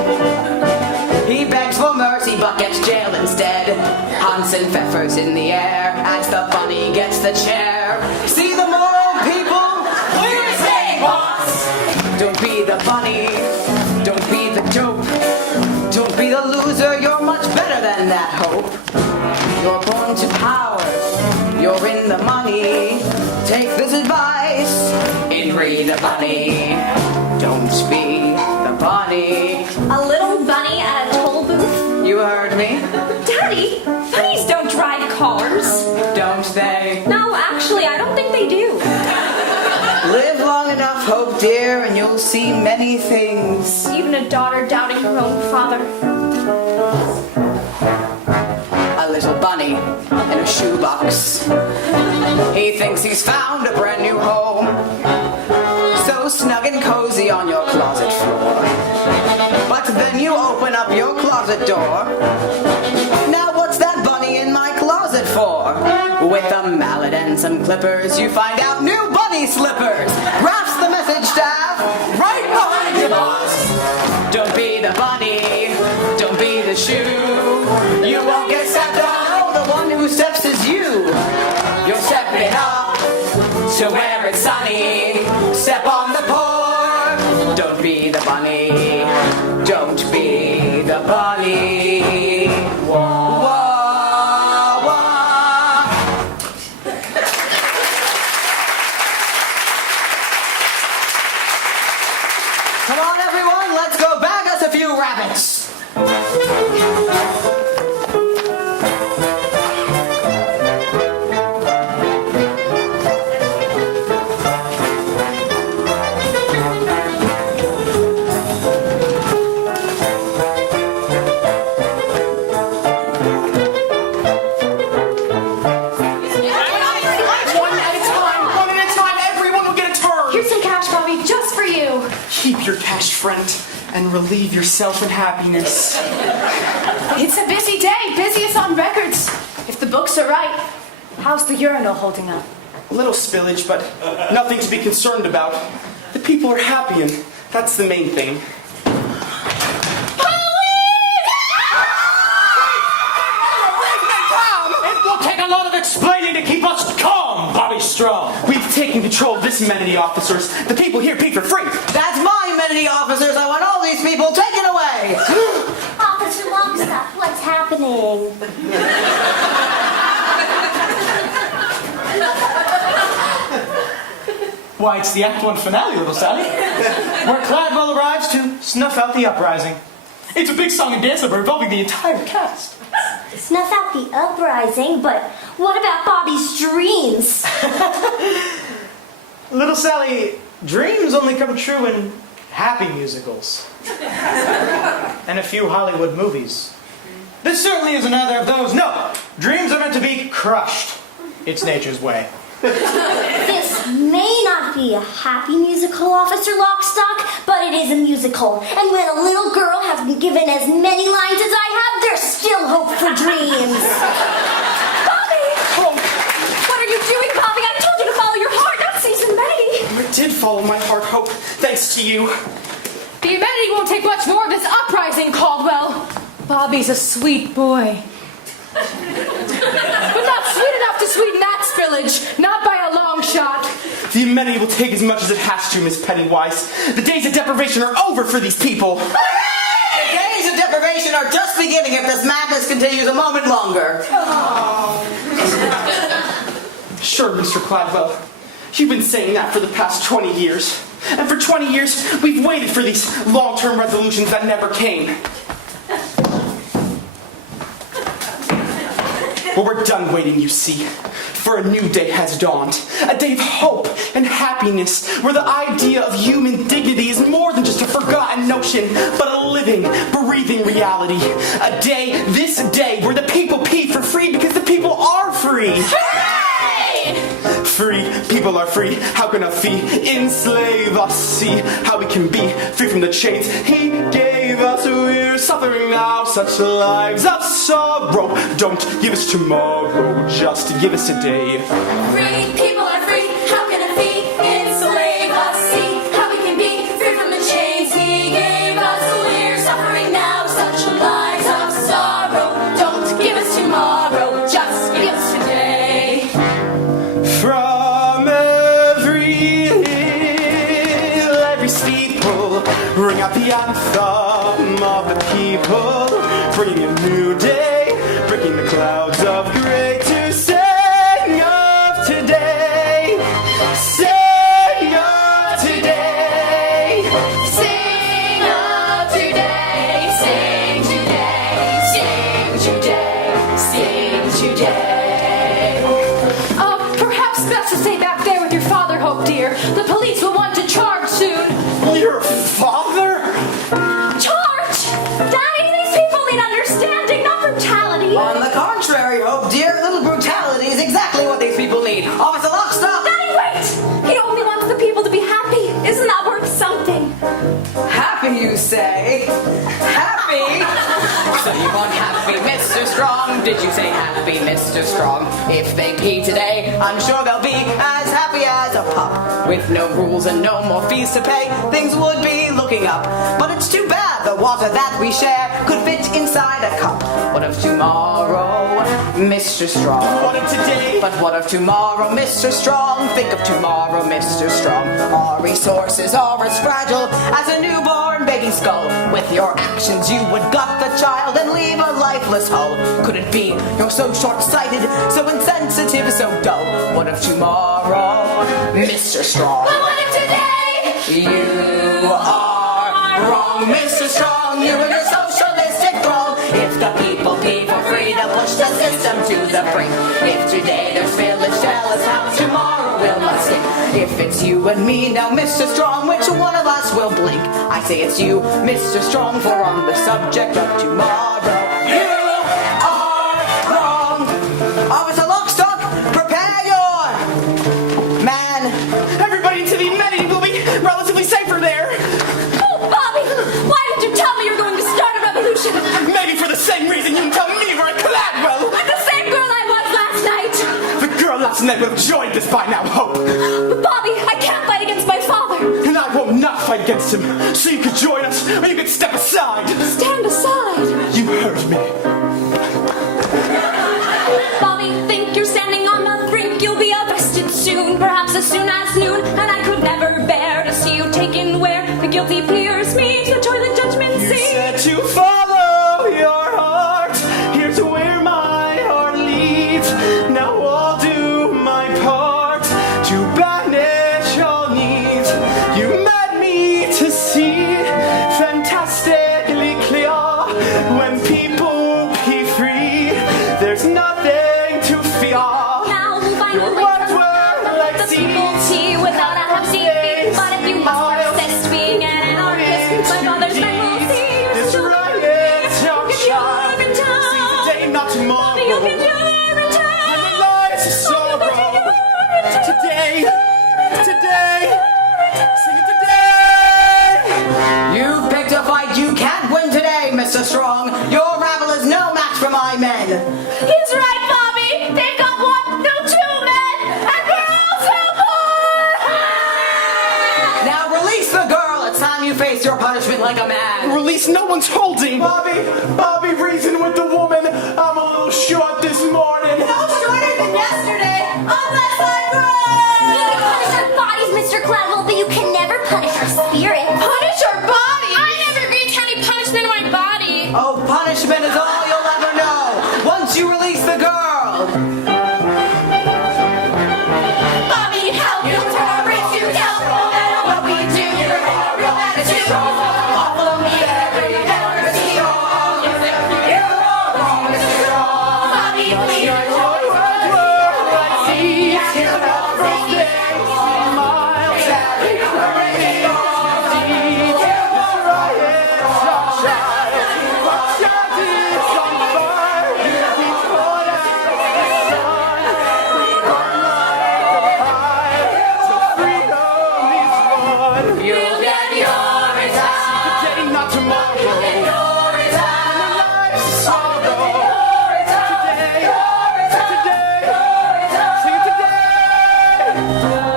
He begs for mercy but gets jailed instead. Hunts and pfeffers in the air as the bunny gets the chair. See the moral, people? We're saying, boss! Don't be the bunny. Don't be the dope. Don't be the loser. You're much better than that, Hope. You're born to power. You're in the money. Take this advice. Henry the bunny. Don't be the bunny. A little bunny at a toll booth. You heard me? Daddy, bunnies don't drive cars. Don't they? No, actually, I don't think they do. Live long enough, Hope, dear, and you'll see many things. Even a daughter doubting her own father. A little bunny in a shoebox. He thinks he's found a brand new home. So snug and cozy on your closet floor. But then you open some mallet and some clippers, you find out new bunny slippers. Grasp the message, staff, right behind you, boss. Don't be the bunny, don't be the shoe. You won't get stepped on, oh, the one who steps is you. You're stepping up to where it's sunny. Step on the pour, don't be the bunny, don't be the bunny. Whoa, whoa, whoa. Come on, everyone, let's go bag us a few rabbits. Keep your cash, friend, and relieve yourself in happiness. It's a busy day, busiest on records. If the books are right, how's the urinal holding up? A little spillage, but nothing to be concerned about. The people are happy, and that's the main thing. It will take a lot of explaining to keep us calm, Bobby Strong. We've taken control of this amenity, officers. The people here pay for free. That's my amenity, officers. I want all these people taken away. Officer Longstop, what's happening? Why, it's the Act 1 finale, little Sally. Where Cladwell arrives to snuff out the uprising. It's a big song and dance number involving the entire cast. Snuff out the uprising, but what about Bobby's dreams? Little Sally, dreams only come true in happy musicals. And a few Hollywood movies. This certainly isn't either of those. No, dreams are meant to be crushed. It's nature's way. This may not be a happy musical, Officer Lockstock, but it is a musical. And when a little girl has been given as many lines as I have, there's still hope for dreams. Bobby! Oh, What are you doing, Bobby? I told you to follow your heart, not season May. I did follow my heart, Hope, thanks to you. The amenity won't take much more of this uprising, Caldwell. Bobby's a sweet boy. But not sweet enough to sweeten that spillage. Not by a long shot. The amenity will take as much as it has to, Miss Pennywise. The days of deprivation are over for these people. The days of deprivation are just beginning if this madness continues a moment longer. Sure, Mr. Cladwell. You've been saying that for the past 20 years. And for 20 years, we've waited for these long-term resolutions that never came. Well, we're done waiting, you see. For a new day has dawned. A day of hope and happiness, where the idea of human dignity is more than just a forgotten notion, but a living, breathing reality. A day, this day, where the people pee for free because the people are free. Hooray! Free, people are free. How can a fee enslave us? See how we can be free from the chains he gave us. We're suffering now such lives of sorrow. Don't give us tomorrow, just give us today. Free people are free. How can a fee enslave us? See how we can be free from the chains he gave us. We're suffering now such lives of sorrow. Don't give us tomorrow, just give us today. From every hill, every steeple, ring out the anthem of the people, bringing a new day, breaking the clouds of gray to sing of today, sing of today. Sing of today, sing today, sing today, sing today. Perhaps best to stay back there with your father, Hope, dear. The police will want to charge soon. Your father? Charge! Daddy, these people need understanding, not brutality. On the contrary, Hope, dear, little brutality is exactly what these people need. Officer Lockstop! Daddy, wait! He only wants the people to be happy. Isn't that worth something? Happy, you say? Happy? So you want happy, Mr. Strong? Did you say happy, Mr. Strong? If they pee today, I'm sure they'll be as happy as a pup. With no rules and no more fees to pay, things would be looking up. But it's too bad the water that we share could fit inside a cup. What of tomorrow, Mr. Strong? What of today? But what of tomorrow, Mr. Strong? Think of tomorrow, Mr. Strong. Our resources are as fragile as a newborn baby skull. With your actions you would gut the child and leave a lifeless hull. Could it be you're so short-sighted, so insensitive, so dull? What of tomorrow, Mr. Strong? But what of today? You are wrong, Mr. Strong. You and your socialistic thrall. If the people pay for free, they'll push the system to the brink. If today there's village jealous, how tomorrow will must stink. If it's you and me now, Mr. Strong, which one of us will blink? I say it's you, Mr. Strong, for on the subject of tomorrow, you are wrong. Officer Lockstock, prepare your man. Everybody into the amenity will be relatively safer there. Oh, Bobby, why didn't you tell me you're going to start a revolution? Maybe for the same reason you can tell me we're at Gladwell. I'm the same girl I was last night. The girl last night would have joined us by now, Hope. But Bobby, I can't fight against my father. And I will not fight against him. So you could join us, or you could step aside. Stand aside. You heard me. Bobby, think you're standing on the brink. You'll be arrested soon, perhaps as soon as noon. And I could never bear to see you taken where the guilty peers meet the toilet judgment You scene. said to follow your heart. Here's where my heart leads. Now I'll do my part to banish all needs. You led me to see fantastically clear. When people be free, there's nothing to fear. Now we'll find Your a way words to were like the people see without a hefty fee. But if you must persist being an anarchist, my father's men will see you're This still riot's your If you're child. in town, See today, not tomorrow. Bobby, you can do it in And the town. lights of sorrow. Today, today, sing it today. You've picked a fight you can't win today, Mr. Strong. Your rabble is no match for my men. He's right, Bobby. They've got one, no, two men, and girls have more. Now release the girl. It's time you face your punishment like a man. Release, no one's holding. Bobby, reason with the woman. I'm a little short this morning. No shorter than yesterday, unless I'm right. You can punish our bodies, Mr. Gladwell, but you can never punish our spirit. Punish our body. I never agreed to any punishment on my body. Oh, punishment is all you'll ever know once you release the girl. Bobby, help you turn our brains to hell. No matter what we do, you're a real attitude. Follow me every hour. See you all. You're wrong, Mr. Strong. Bobby, please. You'll get your return. Not tomorrow. Your return. Sorrow.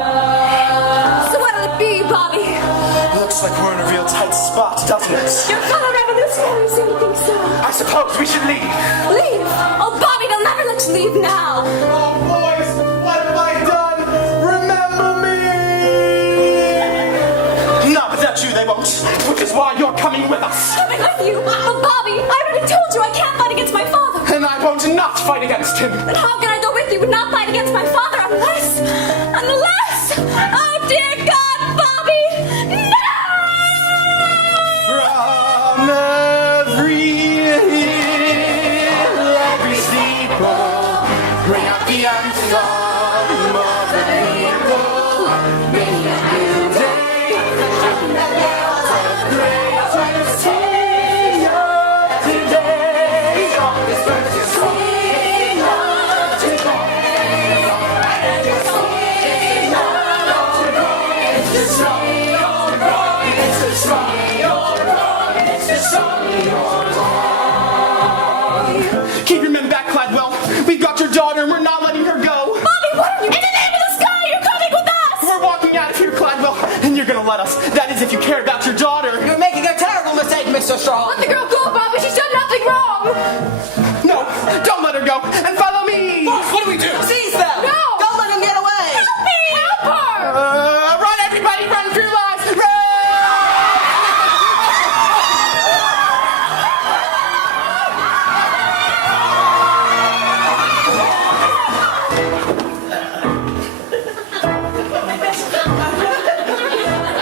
So what'll it be, Bobby? Looks like we're in a real tight spot, doesn't it? Your fellow revolutionaries seem to think so. I suppose we should leave. Leave? Oh, Bobby, they'll never let you leave now. Oh, boys, what have I done? Remember me! Not without you, they won't. Which is why you're coming with us. Coming with you. But Bobby, I already told you I can't fight against my father. And I won't not fight against him. Then how can I go with you and not fight against my father unless, oh dear God, Bobby, no! From every hill, every steeple, bring out the anthem of the people. Many a new day, that there was a great sing of today. This verse is sing of today. And you're singing of today. It's the song you're wrong. It's the song you're wrong. It's the song you're wrong. Keep your men back, Clyde. We've got your daughter and we're not letting her go. Bobby, what are you? In the name of the sky, you're coming with us! We're walking out of here, Cladwell, and you're gonna let us. That is if you care about your daughter. You're making a terrible mistake, Mr. Strong. Let the girl go, Bobby. She's done nothing wrong. No, don't let her go. And follow me. What do we do? Seize them! No! Don't let him get away! Help me! Help her! Run, everybody, run for your lives. Run!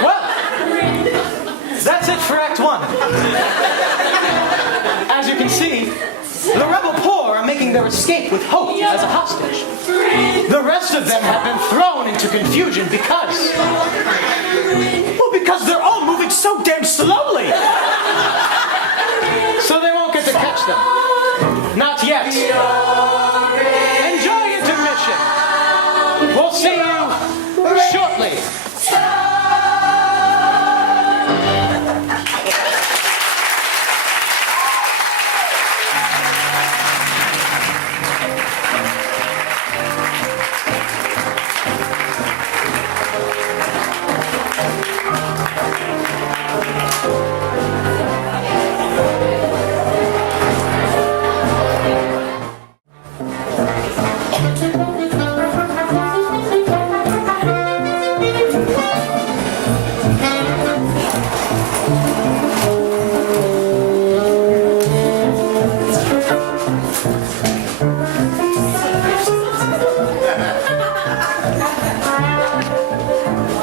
Well, that's it for Act 1. As you can see, the rebel poor are making their escape with Hope as a hostage. The rest of them have been thrown into confusion because they're all moving so damn slowly. So they won't get to catch them. Not yet. Enjoy intermission. We'll see you shortly.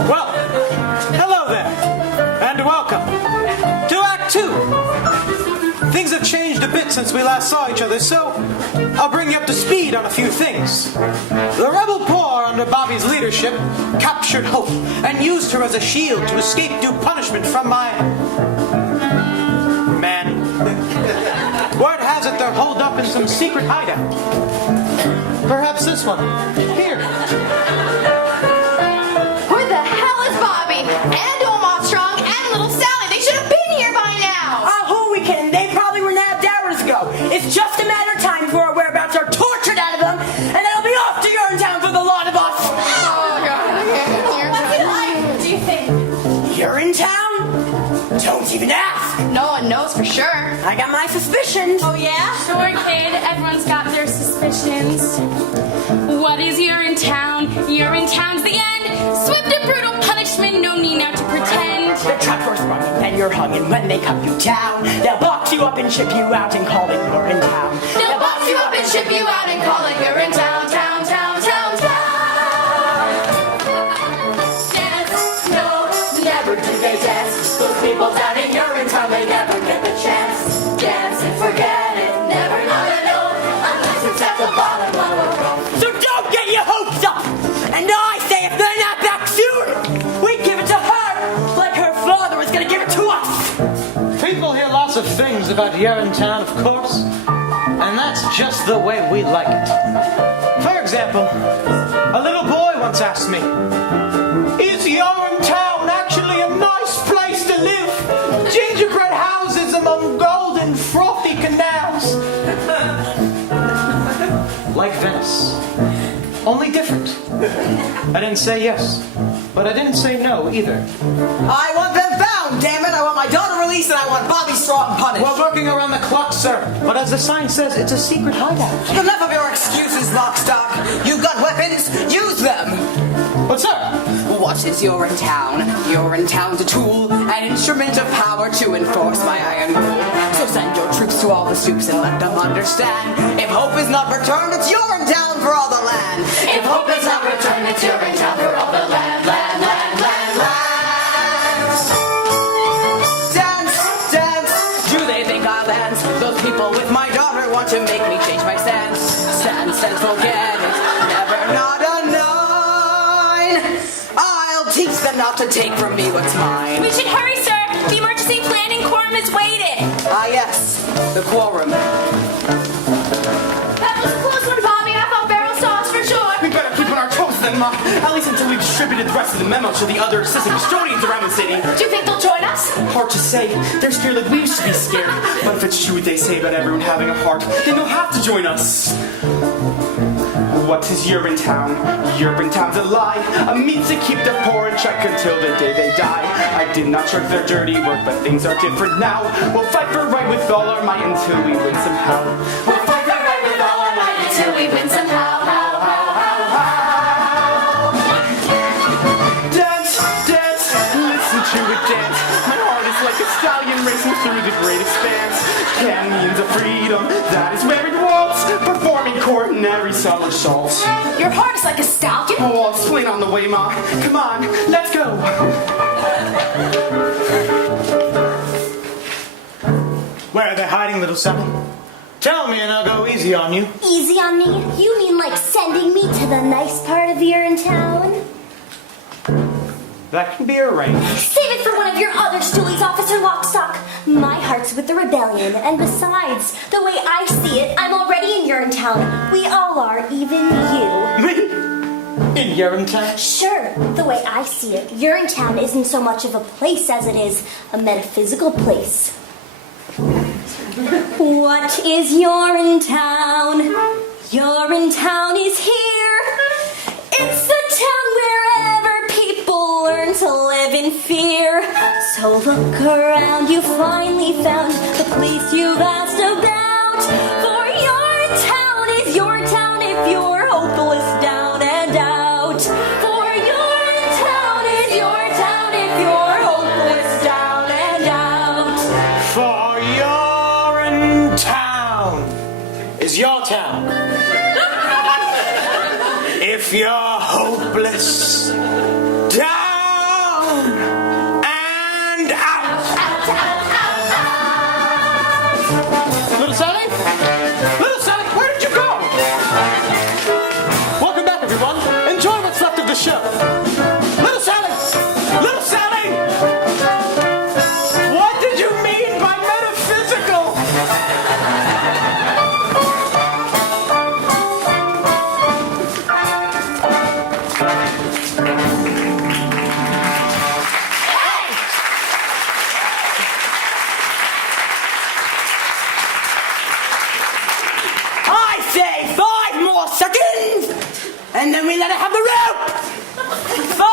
Well, hello there, and welcome to Act 2. Things have changed a bit since we last saw each other, so I'll bring you up to speed on a few things. The rebel poor, under Bobby's leadership, captured Hope and used her as a shield to escape due punishment from my man. Word has it they're holed up in some secret hideout. Perhaps this one. Here. Where the hell is Bobby? And old Armstrong and little Sally? They should have been here by now. Who we can? They probably were nabbed hours ago. It's just a matter of time before our whereabouts are tortured out of them, and then I'll be off to Urinetown for the lot of us. Oh, God. What's it like, do you think? Urinetown? Don't even ask. No one knows for sure. I got my suspicions. Oh, yeah? Sure, kid. Everyone's got their suspicions. What is Urinetown? Urinetown's the end. Swift and brutal punishment. No need now to pretend. The truck was running, then you're hung, and when they cut you down, they'll box you up and ship you out and call it Urinetown. They'll box you up and ship you out and call it you're in town, town, town, town, town. Dance, no, never do they dance. Those people down in Urinetown, they never get the chance. Dance and forget it, never gonna know, unless it's at the bottom of a rope. So don't get your hopes up! And I say if they're not back soon, we give it to her, like her father was gonna give it to us! People hear lots of things about Urinetown, of course, and that's just the way we like it. For example, a little boy once asked me, "Is Urinetown actually a nice place to live? Gingerbread houses among golden, frothy canals." Like Venice. Only different. I didn't say yes, but I didn't say no either. I want them found, damn it! I want my daughter released and I want Bobby Strong punished! We're working around the clock, sir, but as the sign says, it's a secret hideout. Enough of your excuses, Lockstock! You've got weapons, use them! But sir, What is Urinetown? Urinetown's a tool, an instrument of power to enforce my iron rule. So send your troops to all the soups and let them understand. If hope is not returned, it's Urinetown for all the land. If hope is not returned, it's Urinetown for all the land, land, land, land, land. Dance, dance, do they think I'll dance? Those people with my daughter want to make me change my stance. Stand, forget it, never not a nine. I'll teach them not to take from me what's mine. We should hurry, sir. The emergency planning quorum is waiting. Ah yes, the quorum. That was a close one, Bobby. I thought Beryl saw us for sure. We better keep on our toes then, Ma. At least until we've distributed the rest of the memo to the other assistant custodians around the city. Do you think they'll join us? Hard to say. They're scared like we used to be scared. But if it's true what they say about everyone having a heart, then they'll have to join us. what is Urinetown? Urinetown's a lie, a means to keep the poor in check until the day they die. I did not shirk their dirty work, but things are different now. We'll fight for right with all our might until we win somehow. We'll fight for right with all our might until we win somehow. Dance, dance, listen to it dance. My heart is like a stallion racing through the great expanse. Canyons of freedom, that is where it waltz, performing coronary somersaults. Your heart is like a stallion? Oh, I'll explain on the way, Ma. Come on, let's go. Where are they hiding, little Sally? Tell me and I'll go easy on you. Easy on me? You mean like sending me to the nice part of Urinetown? That can be arranged. Save it for one of your other stoolies, Officer Lockstock. My heart's with the rebellion, and besides, the way I see it, I'm already in Urinetown. We all are, even you. Me? In Urinetown? Sure, the way I see it, Urinetown isn't so much of a place as it is a metaphysical place. What is Urinetown? Urinetown is here. It's the town wherever people learn to live in fear. So look around, you finally found the place you've asked about. For Urinetown is your town if you're hopeless, down and out. For Urinetown is your town if you're hopeless, down and out. For Urinetown is your town. If you're hopeless, down and out. Little Sally? Little Sally, where did you go? Welcome back, everyone. Enjoy what's left of the show. Little Sally! Little Sally! What did you mean by metaphysical? I say 5 more seconds, and then we let it have the rope. 5, 4,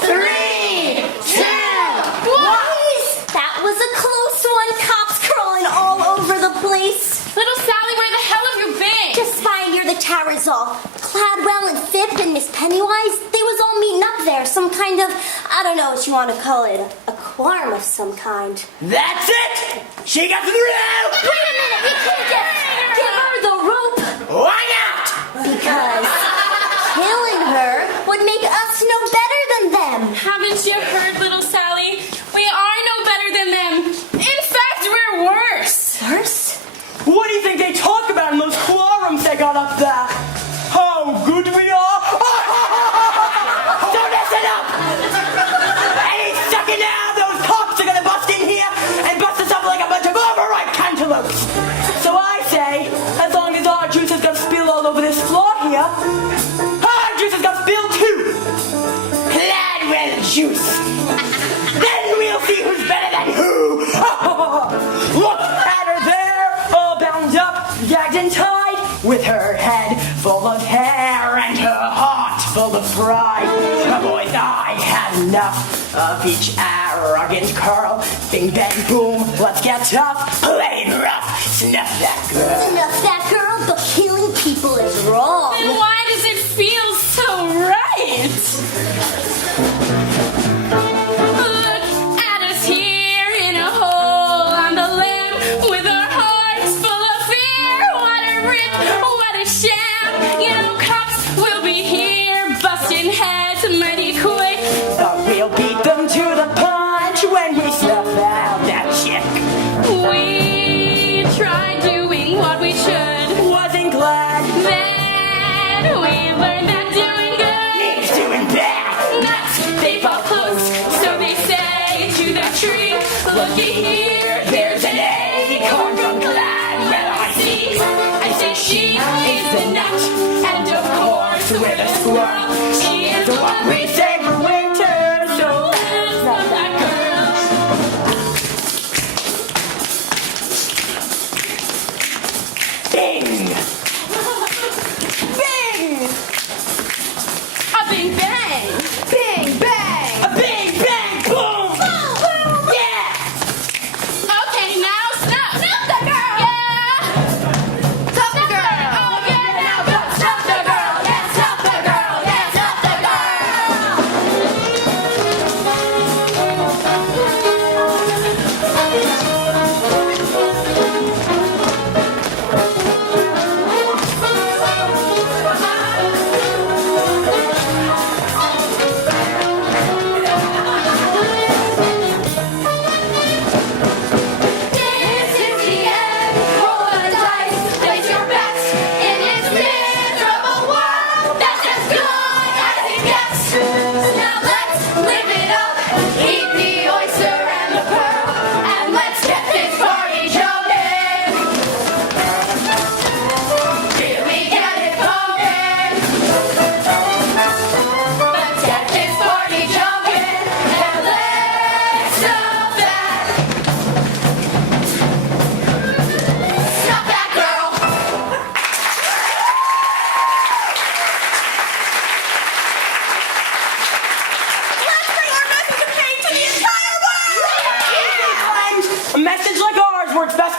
3, 2, 1. That was a close one. Cops crawling all over the place. Little Sally, where the hell have you been? Just fine near the towers all. Cladwell and Phipp and Miss Pennywise, they was all meeting up there. Some kind of, I don't know what you want to call it, a quorum of some kind. That's it. She got to the rope. Wait a minute, we can't just give her the rope. Why not? Because killing her would make us no better than them. Haven't you heard, little Sally? We are no better than them. In fact, we're worse. Worse? What do you think they talk about in those quorums they got up there? How good we are? Don't mess it up! Any second now, those cops are gonna bust in here and bust us up like a bunch of overripe cantaloupes. So I say, as long as our juice is gonna spill all over this floor here, our juice is gonna spill too. Cladwell juice. Then we'll see who's better than who. Look at her there, all bound up, gagged and tied, with her head full of hair and her heart full of pride. Boys, I had enough of each arrogant curl. Bing, bang, boom, let's get tough. Plain rough, snuff that girl. Enough that girl, but killing people is wrong. Then why does it feel so right? Look at us here in a hole on the limb with our hearts full of fear. What a rip, what a sham. You know, cops will be here busting heads mighty quick. But we'll beat them to the punch when we snuff out that chick. We tried doing what we should. Wasn't glad. Then we learned that doing good He's doing bad. nuts. They fall close, so they say to the tree. Looky here, there's an acorn from Gladwell I see. I say she is the nut, and of course we're the squirrel. She is what we say for winter, so let's love that girl. Bing!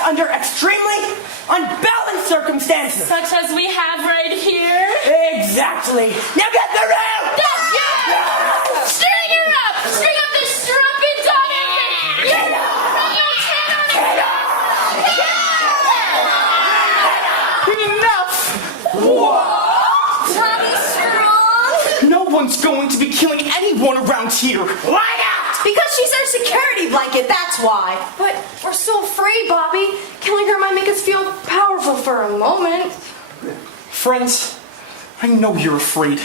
under extremely unbalanced circumstances. Such as we have right here. Exactly. Now get the route! String her up! String up this strumpet dog and get Enough! Tommy Strong? No one's going to be killing anyone around here. Why not? Because she's our security blanket, that's why. But we're so afraid, Bobby. Killing her might make us feel powerful for a moment. Friends, I know you're afraid.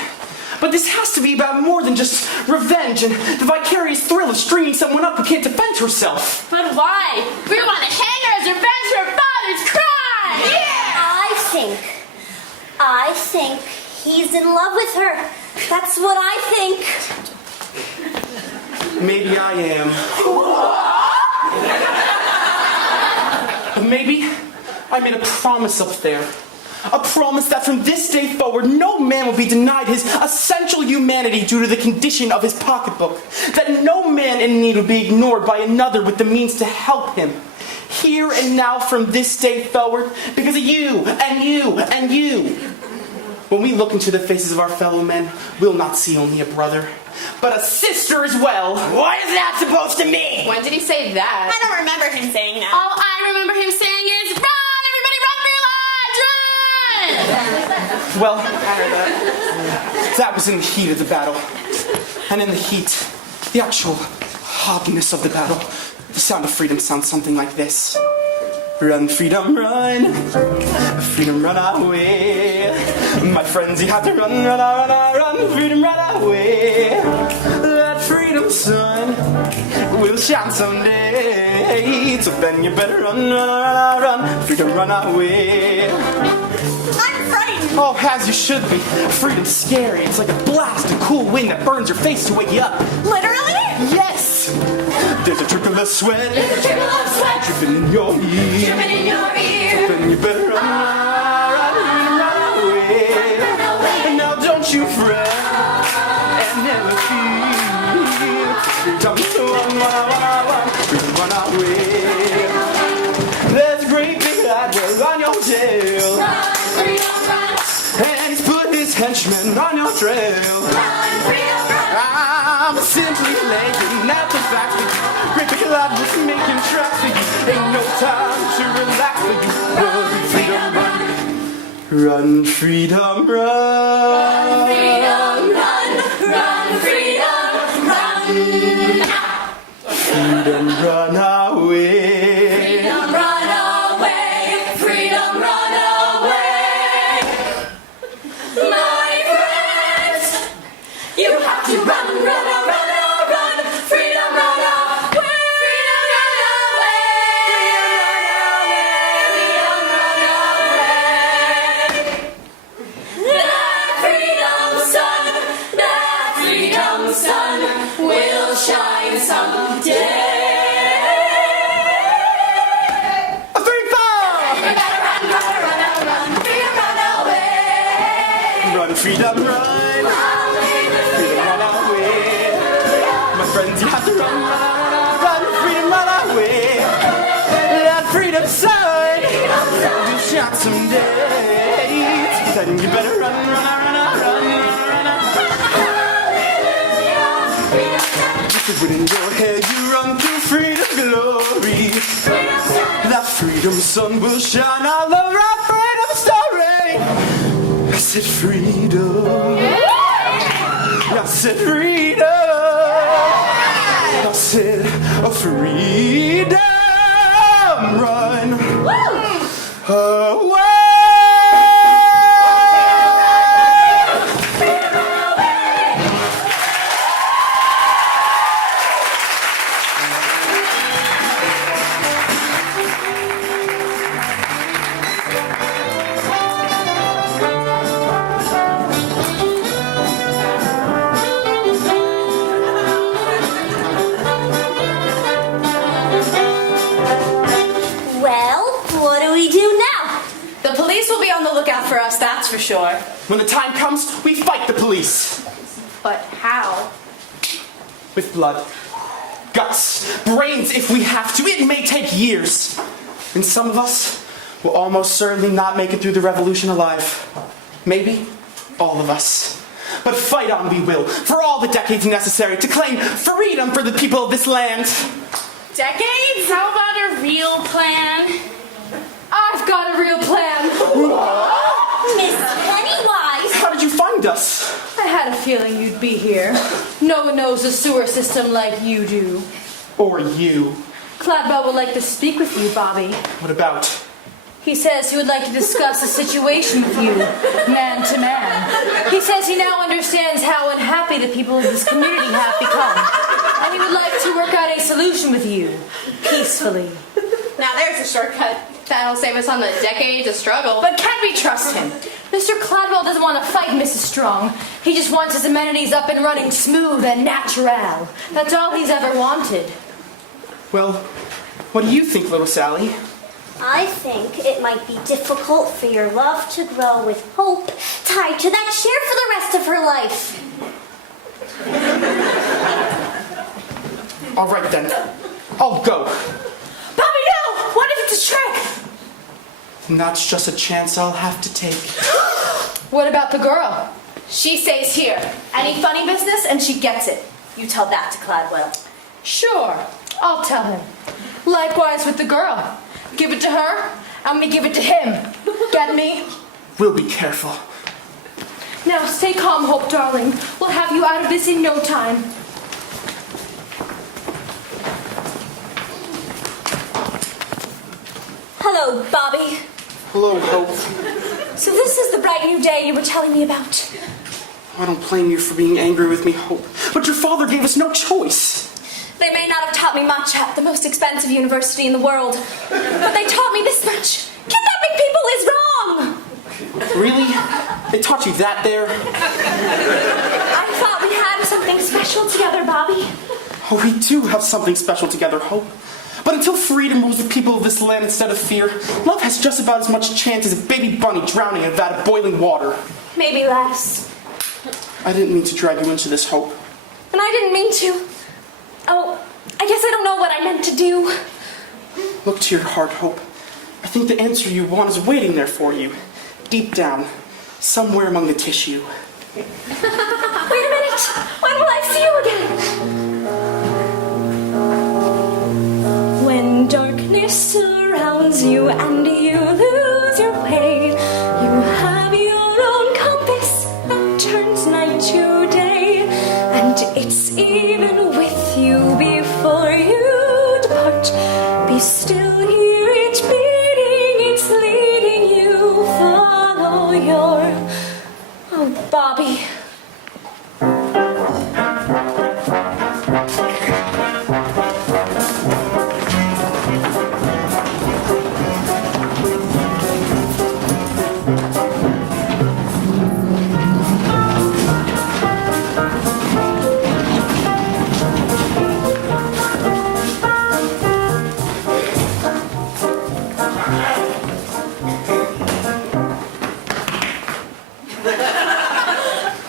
But this has to be about more than just revenge and the vicarious thrill of stringing someone up who can't defend herself. But why? We want to hang her as revenge for her father's crime! Yeah! I think he's in love with her. That's what I think. Maybe I am. But maybe I made a promise up there. A promise that from this day forward, no man will be denied his essential humanity due to the condition of his pocketbook. That no man in need will be ignored by another with the means to help him. Here and now from this day forward, because of you, and you, and you. When we look into the faces of our fellow men, we'll not see only a brother, but a sister as well. What is that supposed to mean? When did he say that? I don't remember him saying that. All I remember him saying is, run! Everybody run for your lives! Run! Well, that was in the heat of the battle. And in the heat, the actual hotness of the battle, the sound of freedom sounds something like this. Run, freedom, run. Freedom, run away. My friends, you have to run, run, run, run. Freedom, run away. That freedom sun will shine someday. So then you better run, run, run, run. Freedom, run away. I'm frightened. Oh, as you should be. Freedom's scary. It's like a blast of cool wind that burns your face to wake you up. Literally? Yes! There's a trickle of sweat. There's a trickle of sweat Dripping in your ear. dripping in your ear. Then you better run, run away. And now don't you fret and never feel. Freedom, run away. There's a great big admiral on your tail. Run, freedom, run. And he's put his henchmen on your trail. Run, freedom, run. I'm simply laying out the facts for you. Great big love was making tracks for you. Ain't no time to relax for you. Run, freedom, run. Run, freedom, run. Freedom, run. Run, freedom, run. Freedom, run away. Freedom, run away. Freedom, run away. My friends, you have to run, run, run, run. Freedom, run away. Freedom, run away. That freedom sun will shine someday. A 3-4. You gotta run, run, run, run. Freedom, run away. Run, freedom, run. Freedom, run away. My friends, you have to run, run, run. Freedom, run away. That freedom sun will shine someday. Then you better run, run, run, run, run. When in your head you run through freedom glory, that freedom sun will shine all over our freedom story. I said freedom. I said freedom. I said freedom. Run away. Well, what do we do now? The police will be on the lookout for us, that's for sure. When the time comes, we fight the police. But how? With blood, guts, brains if we have to. It may take years. And some of us will almost certainly not make it through the revolution alive. Maybe all of us. But fight on we will, for all the decades necessary to claim freedom for the people of this land. Decades? How about a real plan? I've got a real plan. Miss Pennywise! How did you find us? I had a feeling you'd be here. No one knows the sewer system like you do. Or you. Cladwell would like to speak with you, Bobby. What about? He says he would like to discuss the situation with you, man to man. He says he now understands how unhappy the people of this community have become. And he would like to work out a solution with you, peacefully. Now there's a shortcut. That'll save us on the decades of struggle. But can we trust him? Mr. Cladwell doesn't want to fight Mrs. Strong. He just wants his amenities up and running smooth and natural. That's all he's ever wanted. Well, what do you think, little Sally? I think it might be difficult for your love to grow with hope tied to that chair for the rest of her life. All right then, I'll go. Bobby, no! What if it's a trick? And that's just a chance I'll have to take. What about the girl? She stays here. Any funny business, and she gets it. You tell that to Cladwell. Sure, I'll tell him. Likewise with the girl. Give it to her, and we give it to him. Get me? We'll be careful. Now stay calm, Hope, darling. We'll have you out of this in no time. Hello, Bobby. Hello, Hope. So this is the bright new day you were telling me about. I don't blame you for being angry with me, Hope. But your father gave us no choice. They may not have taught me much at the most expensive university in the world, but they taught me this much. Kidnapping people is wrong! Really? They taught you that there? I thought we had something special together, Bobby. Oh, we do have something special together, Hope. But until freedom rules the people of this land instead of fear, love has just about as much chance as a baby bunny drowning in a vat of boiling water. Maybe less. I didn't mean to drag you into this, Hope. And I didn't mean to. Oh, I guess I don't know what I meant to do. Look to your heart, Hope. I think the answer you want is waiting there for you. Deep down, somewhere among the tissue. Wait a minute! When will I see you again? When darkness surrounds you and you lose your way, you have your own compass that turns night to day, and it's even with you before you depart. Be still, hear it beating, it's leading you. Follow your... Oh, Bobby.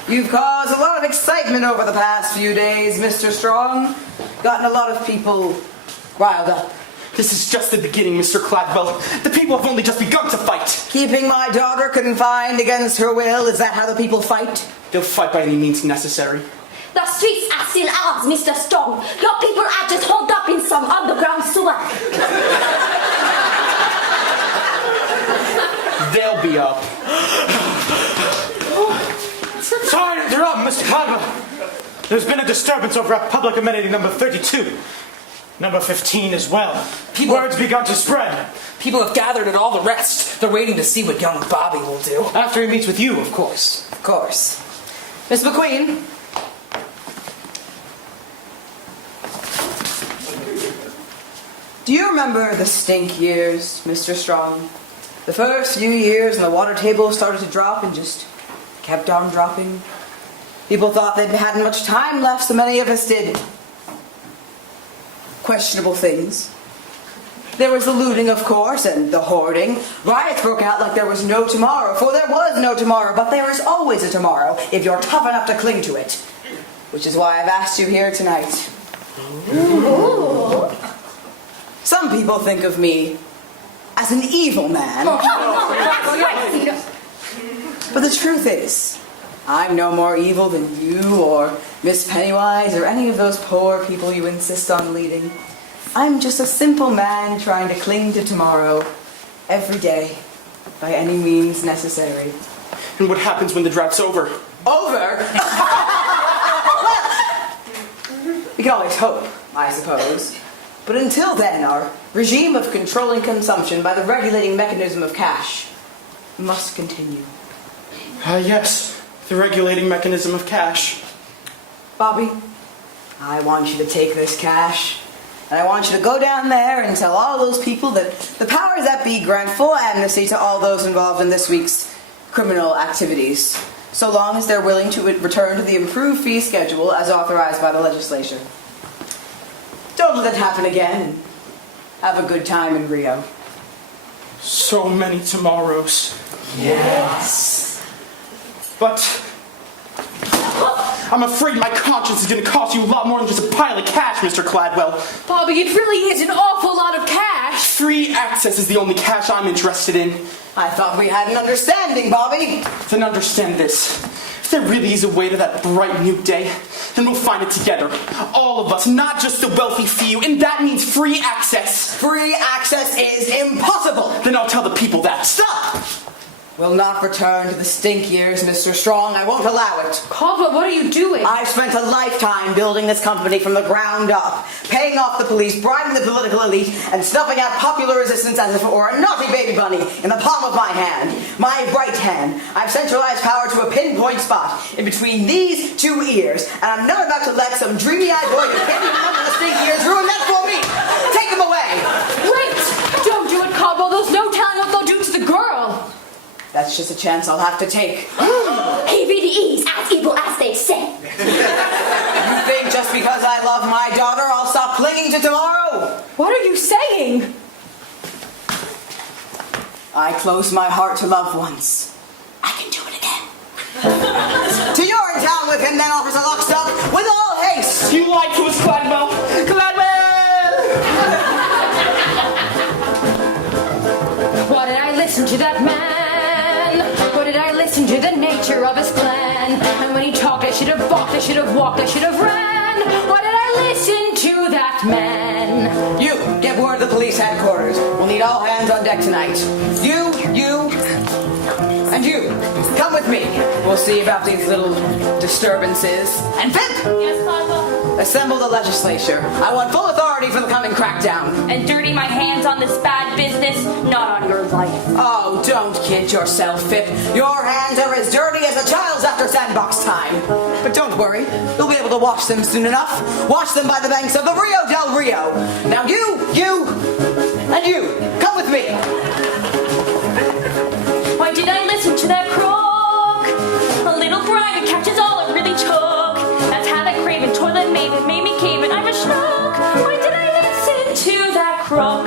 You've caused a lot of excitement over the past few days, Mr. Strong. Gotten a lot of people riled up. This is just the beginning, Mr. Cladwell. The people have only just begun to fight. Keeping my daughter confined against her will, is that how the people fight? They'll fight by any means necessary. The streets are still ours, Mr. Strong. Your people are just holed up in some underground sewer. They'll be up. Sorry to interrupt, Mr. Cladwell. There's been a disturbance over at public amenity number 32. Number 15 as well. Word's begun to spread. People have gathered at all the rest. They're waiting to see what young Bobby will do. After he meets with you, of course. Of course. Miss McQueen? Do you remember the stink years, Mr. Strong? The first few years when the water table started to drop and just kept on dropping. People thought they hadn't much time left, so many of us did questionable things. There was the looting, of course, and the hoarding. Riots broke out like there was no tomorrow, for there was no tomorrow, but there is always a tomorrow if you're tough enough to cling to it. Which is why I've asked you here tonight. Ooh. Some people think of me as an evil man. But the truth is, I'm no more evil than you or Miss Pennywise or any of those poor people you insist on leading. I'm just a simple man trying to cling to tomorrow every day by any means necessary. And what happens when the drought's over? Over? We can always hope, I suppose. But until then, our regime of controlling consumption by the regulating mechanism of cash must continue. Yes, the regulating mechanism of cash. Bobby, I want you to take this cash, and I want you to go down there and tell all those people that the powers that be grant full amnesty to all those involved in this week's criminal activities, so long as they're willing to return to the improved fee schedule as authorized by the legislature. Don't let that happen again, and have a good time in Rio. So many tomorrows. Yes. But I'm afraid my conscience is going to cost you a lot more than just a pile of cash, Mr. Cladwell. Bobby, it really is an awful lot of cash. Free access is the only cash I'm interested in. I thought we had an understanding, Bobby. Then understand this. If there really is a way to that bright new day, then we'll find it together. All of us, not just the wealthy few, and that means free access. Free access is impossible. Then I'll tell the people that. Stop! Will not return to the stink years, Mr. Strong. I won't allow it. Caldwell, what are you doing? I've spent a lifetime building this company from the ground up, paying off the police, bribing the political elite, and snuffing out popular resistance as if it were a naughty baby bunny in the palm of my hand. My right hand. I've centralized power to a pinpoint spot in between these two ears, and I'm not about to let some dreamy-eyed boy who can't even remember the stink years ruin that for me. Take him away. Wait! Don't do it, Caldwell. There's no telling what they'll do to the girl. That's just a chance I'll have to take. ABDEs, as evil as they say. You think just because I love my daughter, I'll stop clinging to tomorrow? What are you saying? I closed my heart to loved ones. I can do it again. To Urinetown with him, then offers a lock stock with all haste. You lied to us, Cladwell. Cladwell! Why did I listen to that man? Why did I listen to the nature of his plan? And when he talked, I should have balked, I should have walked, I should have ran. Why did I listen to that man? You, get word to the police headquarters. We'll need all hands on deck tonight. You, and you. Come with me. We'll see about these little disturbances. And Pip! Yes, Papa? Assemble the legislature. I want full authority for the coming crackdown. And dirty my hands on this bad business, not on your life. Oh, don't kid yourself, Pip. Your hands are as dirty as a child's after sandbox time. But don't worry, you'll be able to wash them soon enough. Wash them by the banks of the Rio del Rio. Now you, and you, come with me. Why did I listen to that croak? A little bride that catches all I really took. That's how that craven toilet maven made me cave, and I'm a schnook. Why did I listen to that croak?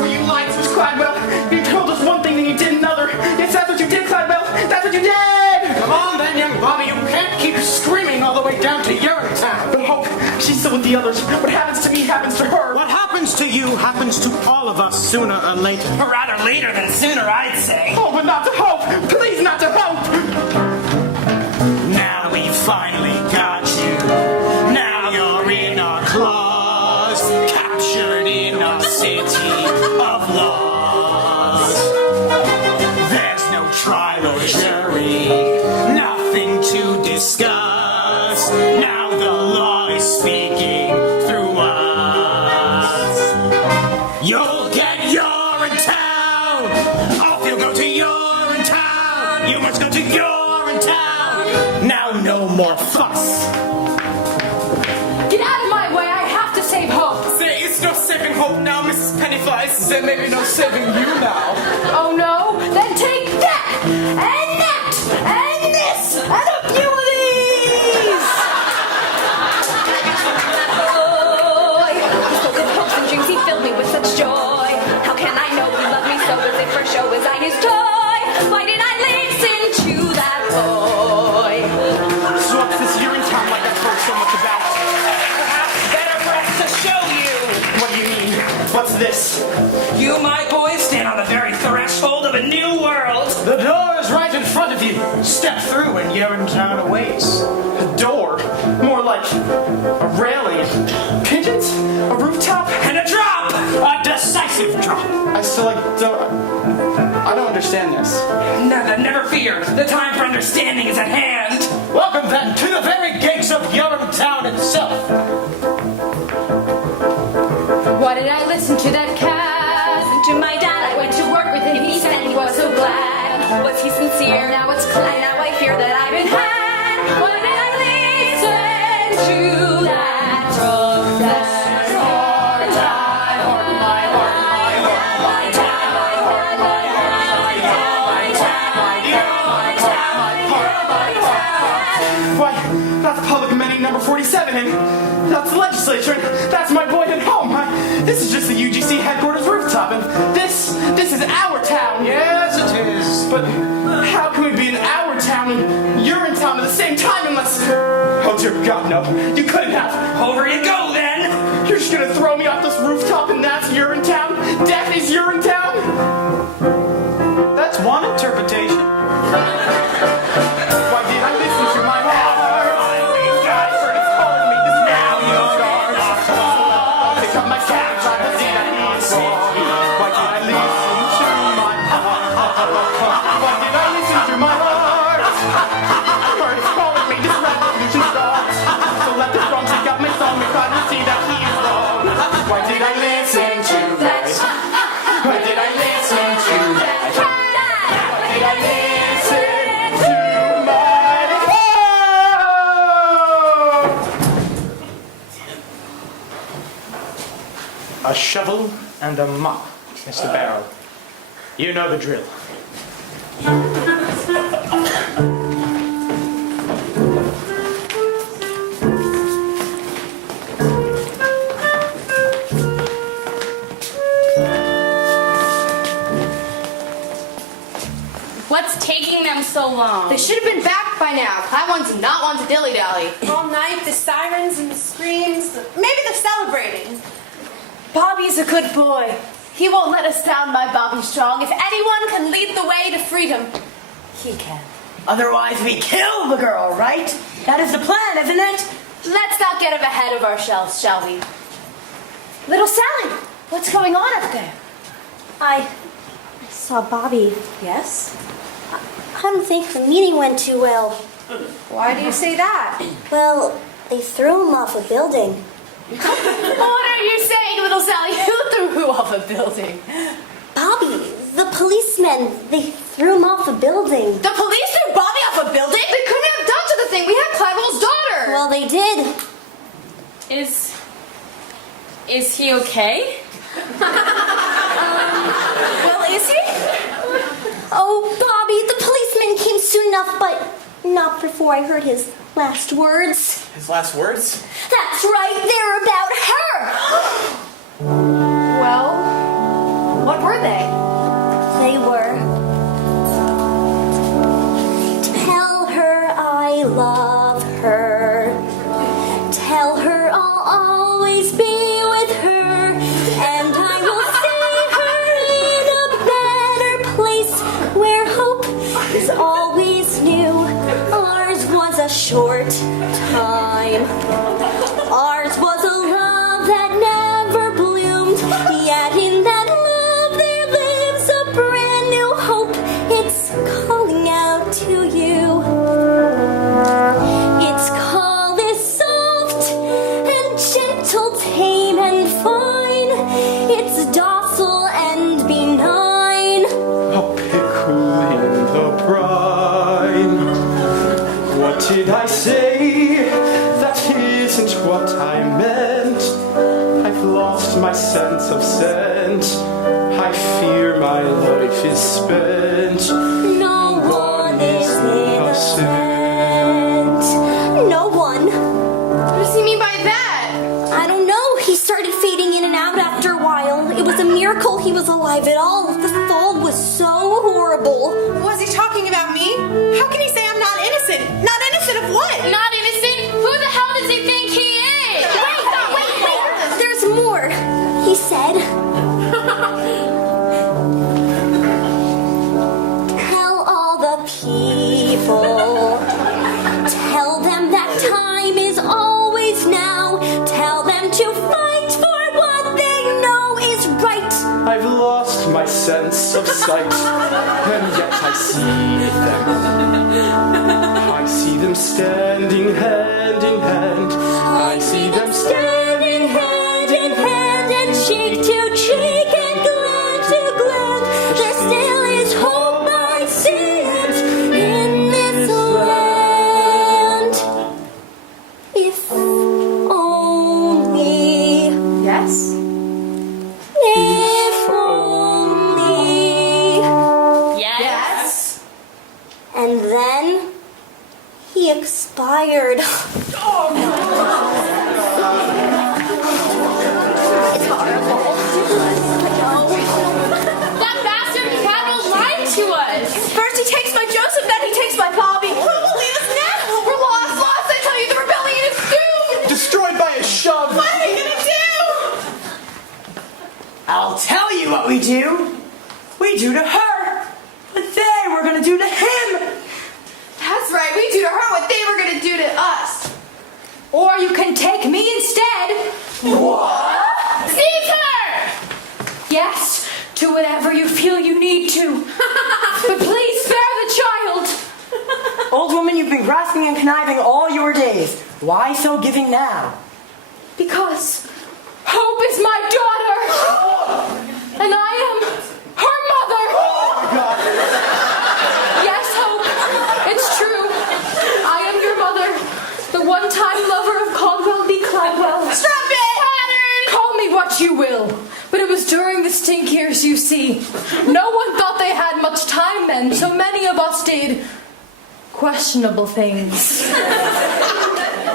Were you lying to us, Cladwell? You told us one thing and you did another. Yes, that's what you did, Cladwell. That's what you did! Come on then, young Bobby. You can't keep screaming all the way down to Urinetown. But Hope, she's still with the others. What happens to me happens to her. What happens to you happens to all of us sooner or later. Or rather later than sooner, I'd say. Oh, but not to Hope. Please, not to Hope. Now we finally got you. Now you're in our claws, captured in our city of laws. There's no trial or jury, nothing to discuss. Now the law is speaking through us. You'll get Urinetown. Off you'll go to Urinetown. You must go to Urinetown. Now no more fuss. Get out of my way. I have to save Hope. There is no saving Hope now, Mrs. Pennywise. There may be no saving you now. Oh no? Then take that! And that! And this! And a few of these! He spoke of hopes and dreams, he filled me with such joy. How can I know he loved me so as if for show was I his toy? Why did I listen to that boy? So what's this Urinetown like I've heard so much about? Perhaps better for us to show you. What do you mean? What's this? You, my boy, stand on the very threshold of a new world. The door is right in front of you. Step through and Urinetown awaits. A door? More like a railing. Pigeons? A rooftop? And a drop! A decisive drop. I don't understand this. Never fear. The time for understanding is at hand. Welcome then to the very gates of Urinetown itself. Why did I listen to that cat? To my dad, I went to work with him. He said he was so glad. Was he sincere? Now it's clear. Now I fear that I've been had. Why did I listen to that drunk that hard time? My heart, my heart, my time, my heart, my heart, my time, my time, my time. Why, that's public amendment number 47, and that's the legislature, and that's my boy at home. This is just the UGC headquarters rooftop, and this is our town. Yes, it is. But how can we be in our town and Urinetown at the same time unless... Oh dear God, no. You couldn't have. Over you go, then. You're just gonna throw me off this rooftop and that's Urinetown? Death is Urinetown? That's one interpretation. Why did I listen to my heart? These guys are just calling me this now, you stars. Pick up my cash, I see that he's wrong. Why did I listen to my heart? Why did I listen to my heart? Heart is calling me this revolution starts. So let the drums pick up my song because I see that he is wrong. Why did I listen to that? Why did I listen to that? Why did I listen to my heart? A shovel and a mop, Mr. Barrow. You know the drill. What's taking them so long? They should have been back by now. That one's not one to dilly-dally. All night, the sirens and the screams. Maybe they're celebrating. Bobby's a good boy. He won't let us down, my Bobby Strong. If anyone can lead the way to freedom, he can. Otherwise, we kill the girl, right? That is the plan, isn't it? Let's not get ahead of ourselves, shall we? Little Sally, what's going on up there? I saw Bobby. Yes? I don't think the meeting went too well. Why do you say that? Well, they threw him off a building. What are you saying, little Sally? Who threw you off a building? Bobby, the policemen, they threw him off a building. The police threw Bobby off a building? They couldn't have done to the thing. We had Cladwell's daughter. Well, they did. Is he okay? Well, is he? Oh, Bobby, the policeman came soon enough, but not before I heard his last words. His last words? That's right, they're about her! Well, what were they? They were... Tell her I love her. Tell her I'll always be with her. And I will see her in a better place where hope is always new. Ours was a short time. Ours was a love that never bloomed. Yet in that love there lives a brand new hope. It's calling out to you. Its call is soft and gentle, tame and fine. It's docile and benign. A pickle in the brine. What did I say? That isn't what I meant. I've lost my sense of scent. I fear my life is spent. No one is innocent. No one. What does he mean by that? I don't know. He started fading in and out after a while. It was a miracle he was alive at all. The fall was so horrible. Was he talking about me? How can he say I'm not innocent? Not innocent of what? Not innocent? Who the hell does he think he is? Wait. There's more. He said, tell all the people, tell them that time is always now, tell them to fight for what they know is right. I've lost my sense of sight, and yet I see them. I see them standing hand in hand. I see them Standing hand in hand and cheek to cheek and gland to gland, there still is hope, I see it, in this land. If only, Yes? if only. Yes. And then he expired. That bastard Cattle lied to us. First he takes my Joseph, then he takes my Bobby. Who will leave us now? We're lost, lost. I tell you, the rebellion is doomed. Destroyed by a shove. What are we gonna do? I'll tell you what we do. We do to her what they were gonna do to him. That's right. We do to her what they were gonna do to us. Or you can take me instead. Caesar! Yes, do whatever you feel you need to. But please spare the child. Old woman, you've been grasping and conniving all your days. Why so giving now? Because Hope is my daughter. And I am her mother. Yes, Hope, it's true. I am your mother, the one-time lover of Caldwell B. Cladwell. Stop it! Pattern! Call me what you will, but it was during the stink years, you see. No one thought they had much time then, so many of us did questionable things.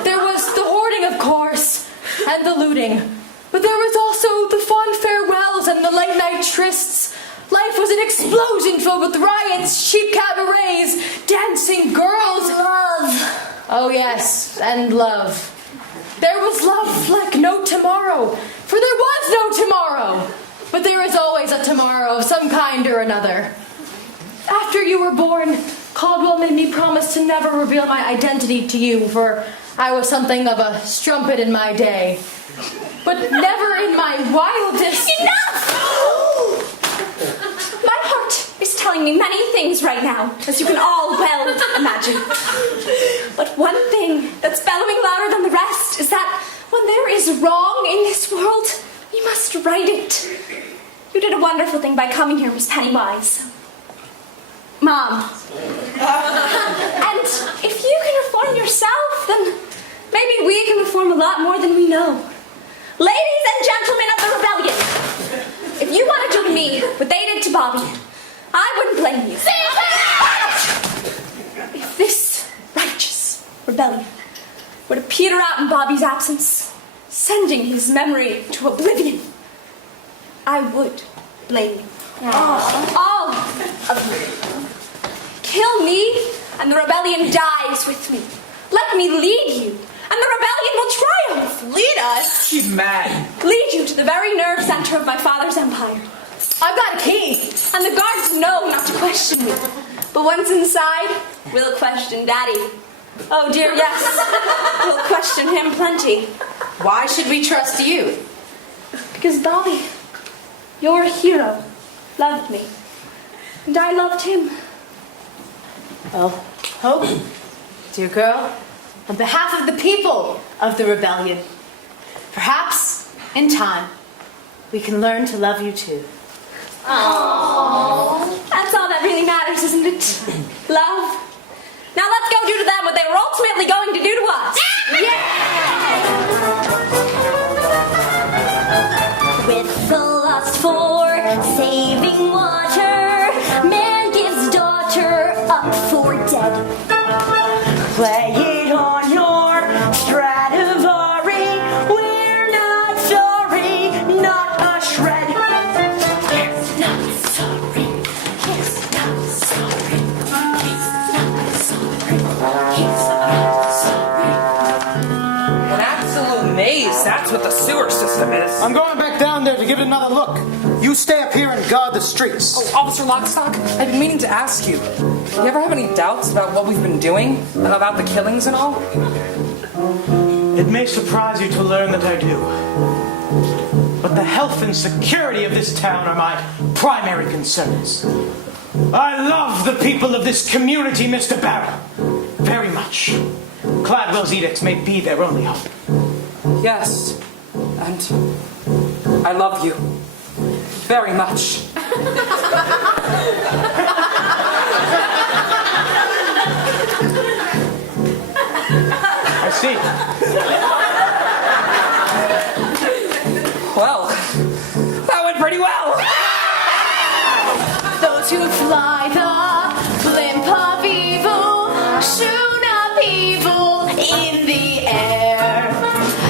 There was the hoarding, of course, and the looting. But there was also the fond farewells and the late-night trysts. Life was an explosion filled with riots, cheap cabarets, dancing girls. Love. Oh yes, and love. There was love like no tomorrow, for there was no tomorrow. But there is always a tomorrow of some kind or another. After you were born, Caldwell made me promise to never reveal my identity to you, for I was something of a strumpet in my day. But never in my wildest... Enough! My heart is telling me many things right now, as you can all well imagine. But one thing that's bellowing louder than the rest is that when there is wrong in this world, we must right it. You did a wonderful thing by coming here, Miss Pennywise. Mom. And if you can reform yourself, then maybe we can reform a lot more than we know. Ladies and gentlemen of the rebellion, if you want to do to me what they did to Bobby, I wouldn't blame you. If this righteous rebellion were to peter out in Bobby's absence, sending his memory to oblivion, I would blame you. All of you. Kill me, and the rebellion dies with me. Let me lead you, and the rebellion will triumph. Lead us. She's mad. Lead you to the very nerve center of my father's empire. I've got a key. And the guards know not to question me. But once inside, we'll question Daddy. Oh dear, yes. We'll question him plenty. Why should we trust you? Because Bobby, your hero, loved me. And I loved him. Well, Hope, dear girl, on behalf of the people of the rebellion, perhaps, in time, we can learn to love you too. Aww. That's all that really matters, isn't it? Love. Now let's go do to them what they were ultimately going to do to us. With the lust for saving water, man gives daughter up for dead. Play it on your Stradivari. We're not sorry, not a shred. We're not sorry. He's not sorry. He's not sorry. He's not sorry. An absolute maze. That's what the sewer system is. I'm going back down there to give it another look. You stay up here and guard the streets. Oh, Officer Lockstock, I've been meaning to ask you. You ever have any doubts about what we've been doing? About the killings and all? It may surprise you to learn that I do. But the health and security of this town are my primary concerns. I love the people of this community, Mr. Barrow. Very much. Cladwell's edicts may be their only hope. Yes, and I love you very much. I see. Well, that went pretty well. Those who fly the blimp of evil shoot up evil in the air.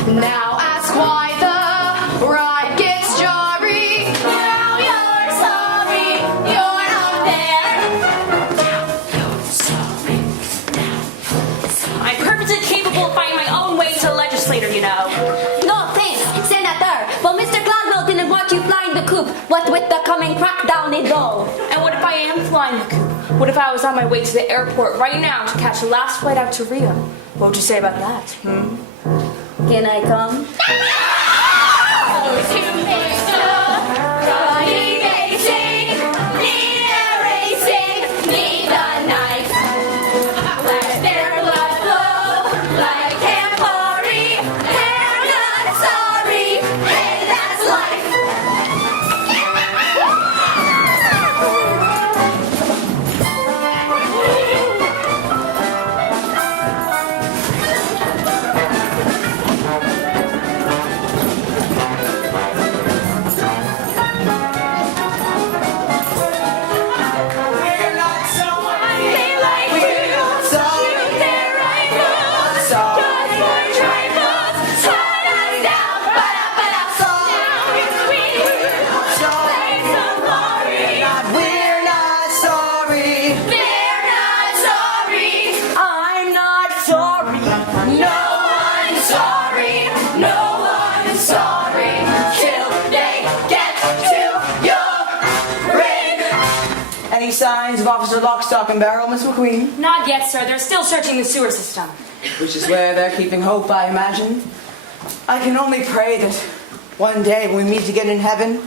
Now ask why the ride gets jarry. Now you're sorry you're not there. Now you're sorry. I'm perfectly capable of finding my own way to the legislator, you know. No thanks, Senator. But Mr. Gladwell didn't want you flying the coop. What with the coming crackdown and all. And what if I am flying the coop? What if I was on my way to the airport right now to catch the last flight out to Rio? What would you say about that? Can I come? Those who make running racing, need a racing, need a knife. Let their blood flow like Campari. They're not sorry, hey, that's life. They like to shoot their rifles, just for trifles, tie us down, ba-da-ba-da. Now it's we, play safari. We're not sorry. They're not sorry. I'm not sorry. No one's sorry. No one's sorry till they get to your ring. Any signs of Officer Lockstock and Barrel, Miss McQueen? Not yet, sir. They're still searching the sewer system. Which is where they're keeping hope, I imagine. I can only pray that one day when we meet again in heaven,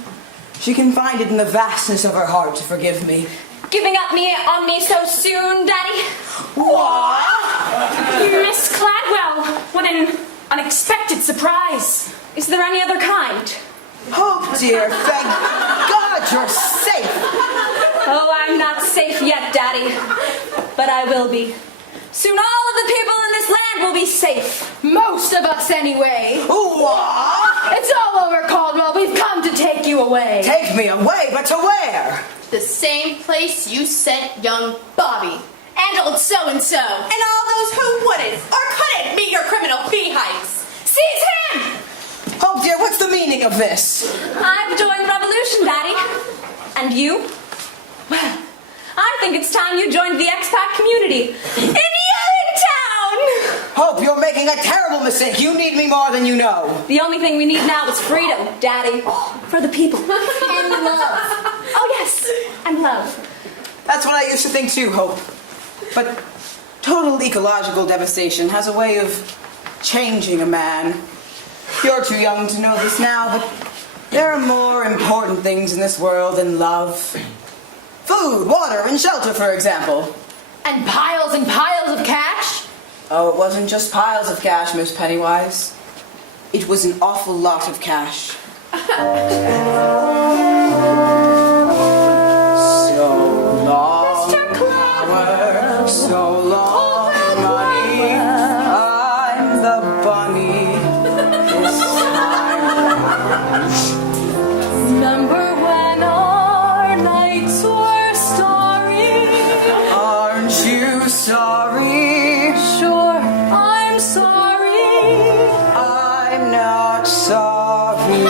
she can find it in the vastness of her heart to forgive me. Giving up on me so soon, Daddy? What? Miss Cladwell, what an unexpected surprise. Is there any other kind? Hope, dear, thank God you're safe. Oh, I'm not safe yet, Daddy. But I will be. Soon all of the people in this land will be safe. Most of us, anyway. What? It's all over, Caldwell. We've come to take you away. Take me away, but to where? The same place you sent young Bobby. And old so-and-so. And all those who wouldn't or couldn't meet your criminal fee hikes. Seize him! Hope, dear, what's the meaning of this? I've joined the revolution, Daddy. And you? Well, I think it's time you joined the expat community in Urinetown! Hope, you're making a terrible mistake. You need me more than you know. The only thing we need now is freedom, Daddy. For the people. And love. Oh, yes. And love. That's what I used to think too, Hope. But total ecological devastation has a way of changing a man. You're too young to know this now, but there are more important things in this world than love. Food, water, and shelter, for example. And piles of cash? Oh, it wasn't just piles of cash, Miss Pennywise. It was an awful lot of cash. So long, power, so long, money. I'm the bunny this time. Remember when our nights were starry? Aren't you sorry? Sure, I'm sorry. I'm not sorry.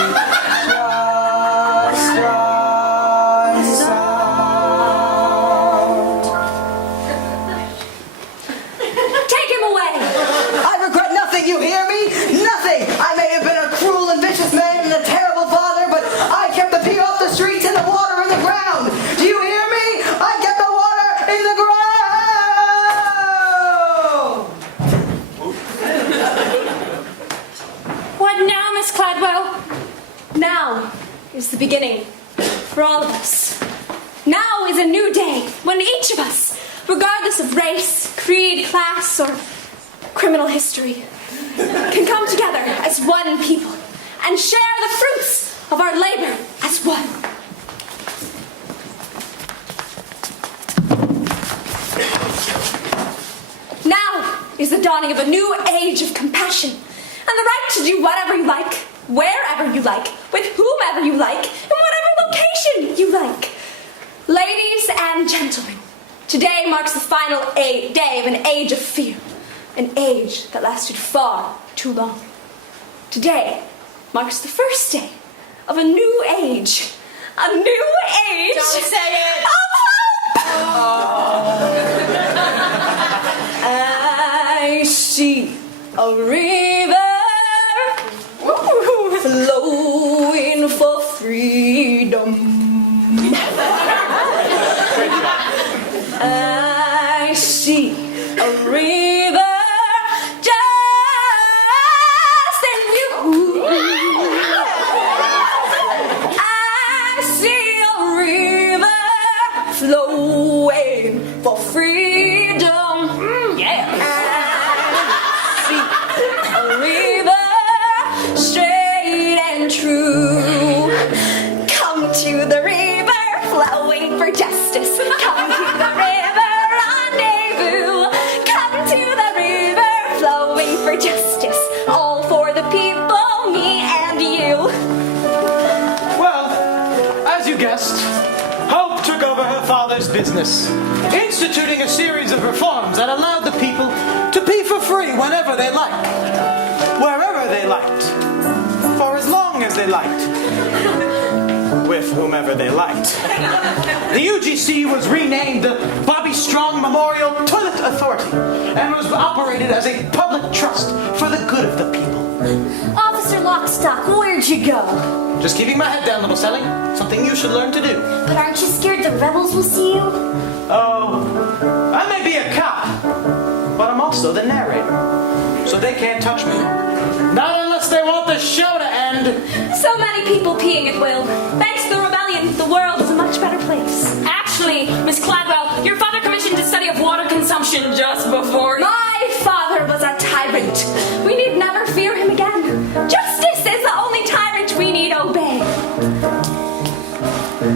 is the beginning for all of us. Now is a new day when each of us, regardless of race, creed, class, or criminal history, can come together as one people and share the fruits of our labor as one. Now is the dawning of a new age of compassion and the right to do whatever you like, wherever you like, with whomever you like, in whatever location you like. Ladies and gentlemen, today marks the final day of an age of fear, an age that lasted far too long. Today marks the first day of a new age. A new age. Don't say it. Of hope. I see a river flowing for freedom. I see a river just as you. I see a river flowing for freedom. Yeah. I see a river straight and true. Come to the river flowing for justice. Come to the river rendezvous. Come to the river flowing for justice. All for the people, me and you. Well, as you guessed, Hope took over her father's business, instituting a series of reforms that allowed the people to pee for free whenever they liked, wherever they liked, for as long as they liked, with whomever they liked. The UGC was renamed the Bobby Strong Memorial Toilet Authority and was operated as a public trust for the good of the people. Officer Lockstock, where'd you go? Just keeping my head down, little Sally. Something you should learn to do. But aren't you scared the rebels will see you? Oh, I may be a cop, but I'm also the narrator. So they can't touch me. Not unless they want the show to end. So many people peeing at will. Thanks to the rebellion, the world is a much better place. Actually, Miss Cladwell, your father commissioned a study of water consumption just before. My father was a tyrant. We need never fear him again. Justice is the only tyrant we need obey.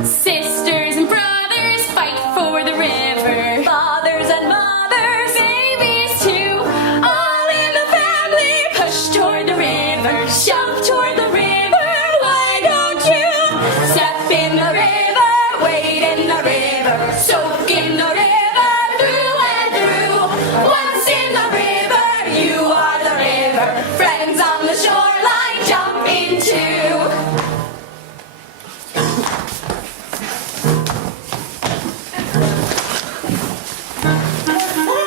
Sisters and brothers fight for the river. Fathers and mothers, Babies too, all in the family. Push toward the river, shove toward the river. Why don't you step in the river, wade in the river, soak in the river, through and through. Once in the river, you are the river. Friends on the shoreline, jump into.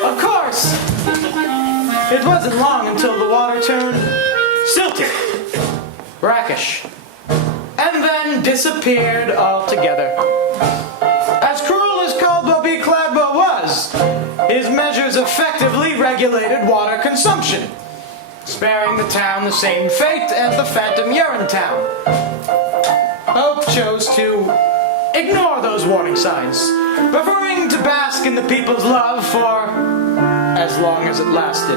Of course! It wasn't long until the water turned silty, brackish, and then disappeared altogether. As cruel as Caldwell B. Cladwell was, his measures effectively regulated water consumption, sparing the town the same fate as the Phantom Urinetown. Hope chose to ignore those warning signs, preferring to bask in the people's love for as long as it lasted.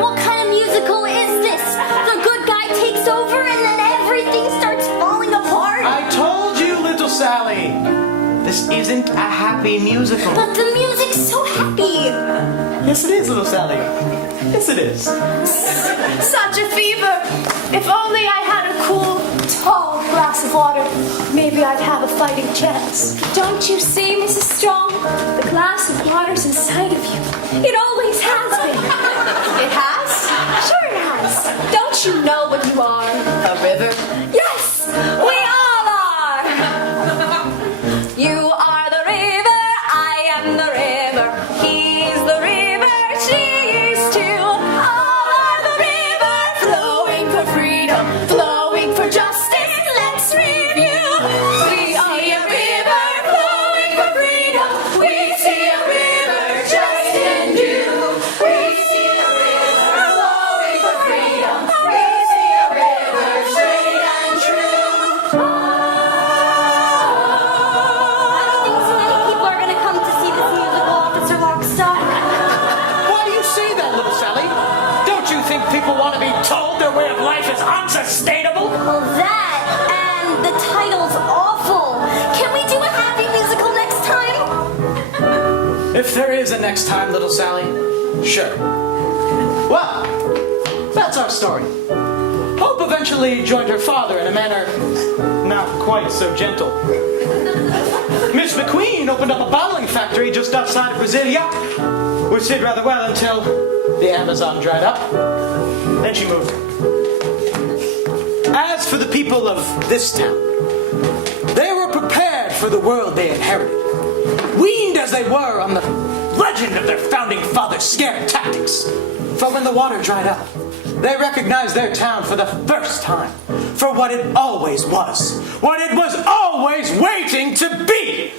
What kind of musical is this? The good guy takes over and then everything starts falling apart? I told you, little Sally, this isn't a happy musical. But the music's so happy. Yes, it is, little Sally. Yes, it is. Such a fever. If only I had a cool, tall glass of water, maybe I'd have a fighting chance. don't you see, Mrs. Strong? The glass of water's inside of you. It always has been. It has? Sure it has. Don't you know what you are? A river? Yes, we all are. You are the river, I am the river. He's the river, she is too. All are the river, flowing for freedom, flowing for justice. Let's review. We see a river flowing for freedom. We see a river just in due. We see a river flowing for freedom. We see a river straight and want to be told their way of life is unsustainable? Well, that and the title's awful. Can we do a happy musical next time? If there is a next time, little Sally, sure. Well, that's our story. Hope eventually joined her father in a manner not quite so gentle. Miss McQueen opened up a bottling factory just outside of Brasilia, which did rather well until the Amazon dried up. Then she moved. As for the people of this town, they were prepared for the world they inherited. Weaned as they were on the legend of their founding father's scare tactics. For when the water dried up, they recognized their town for the first time for what it always was, what it was always waiting to be.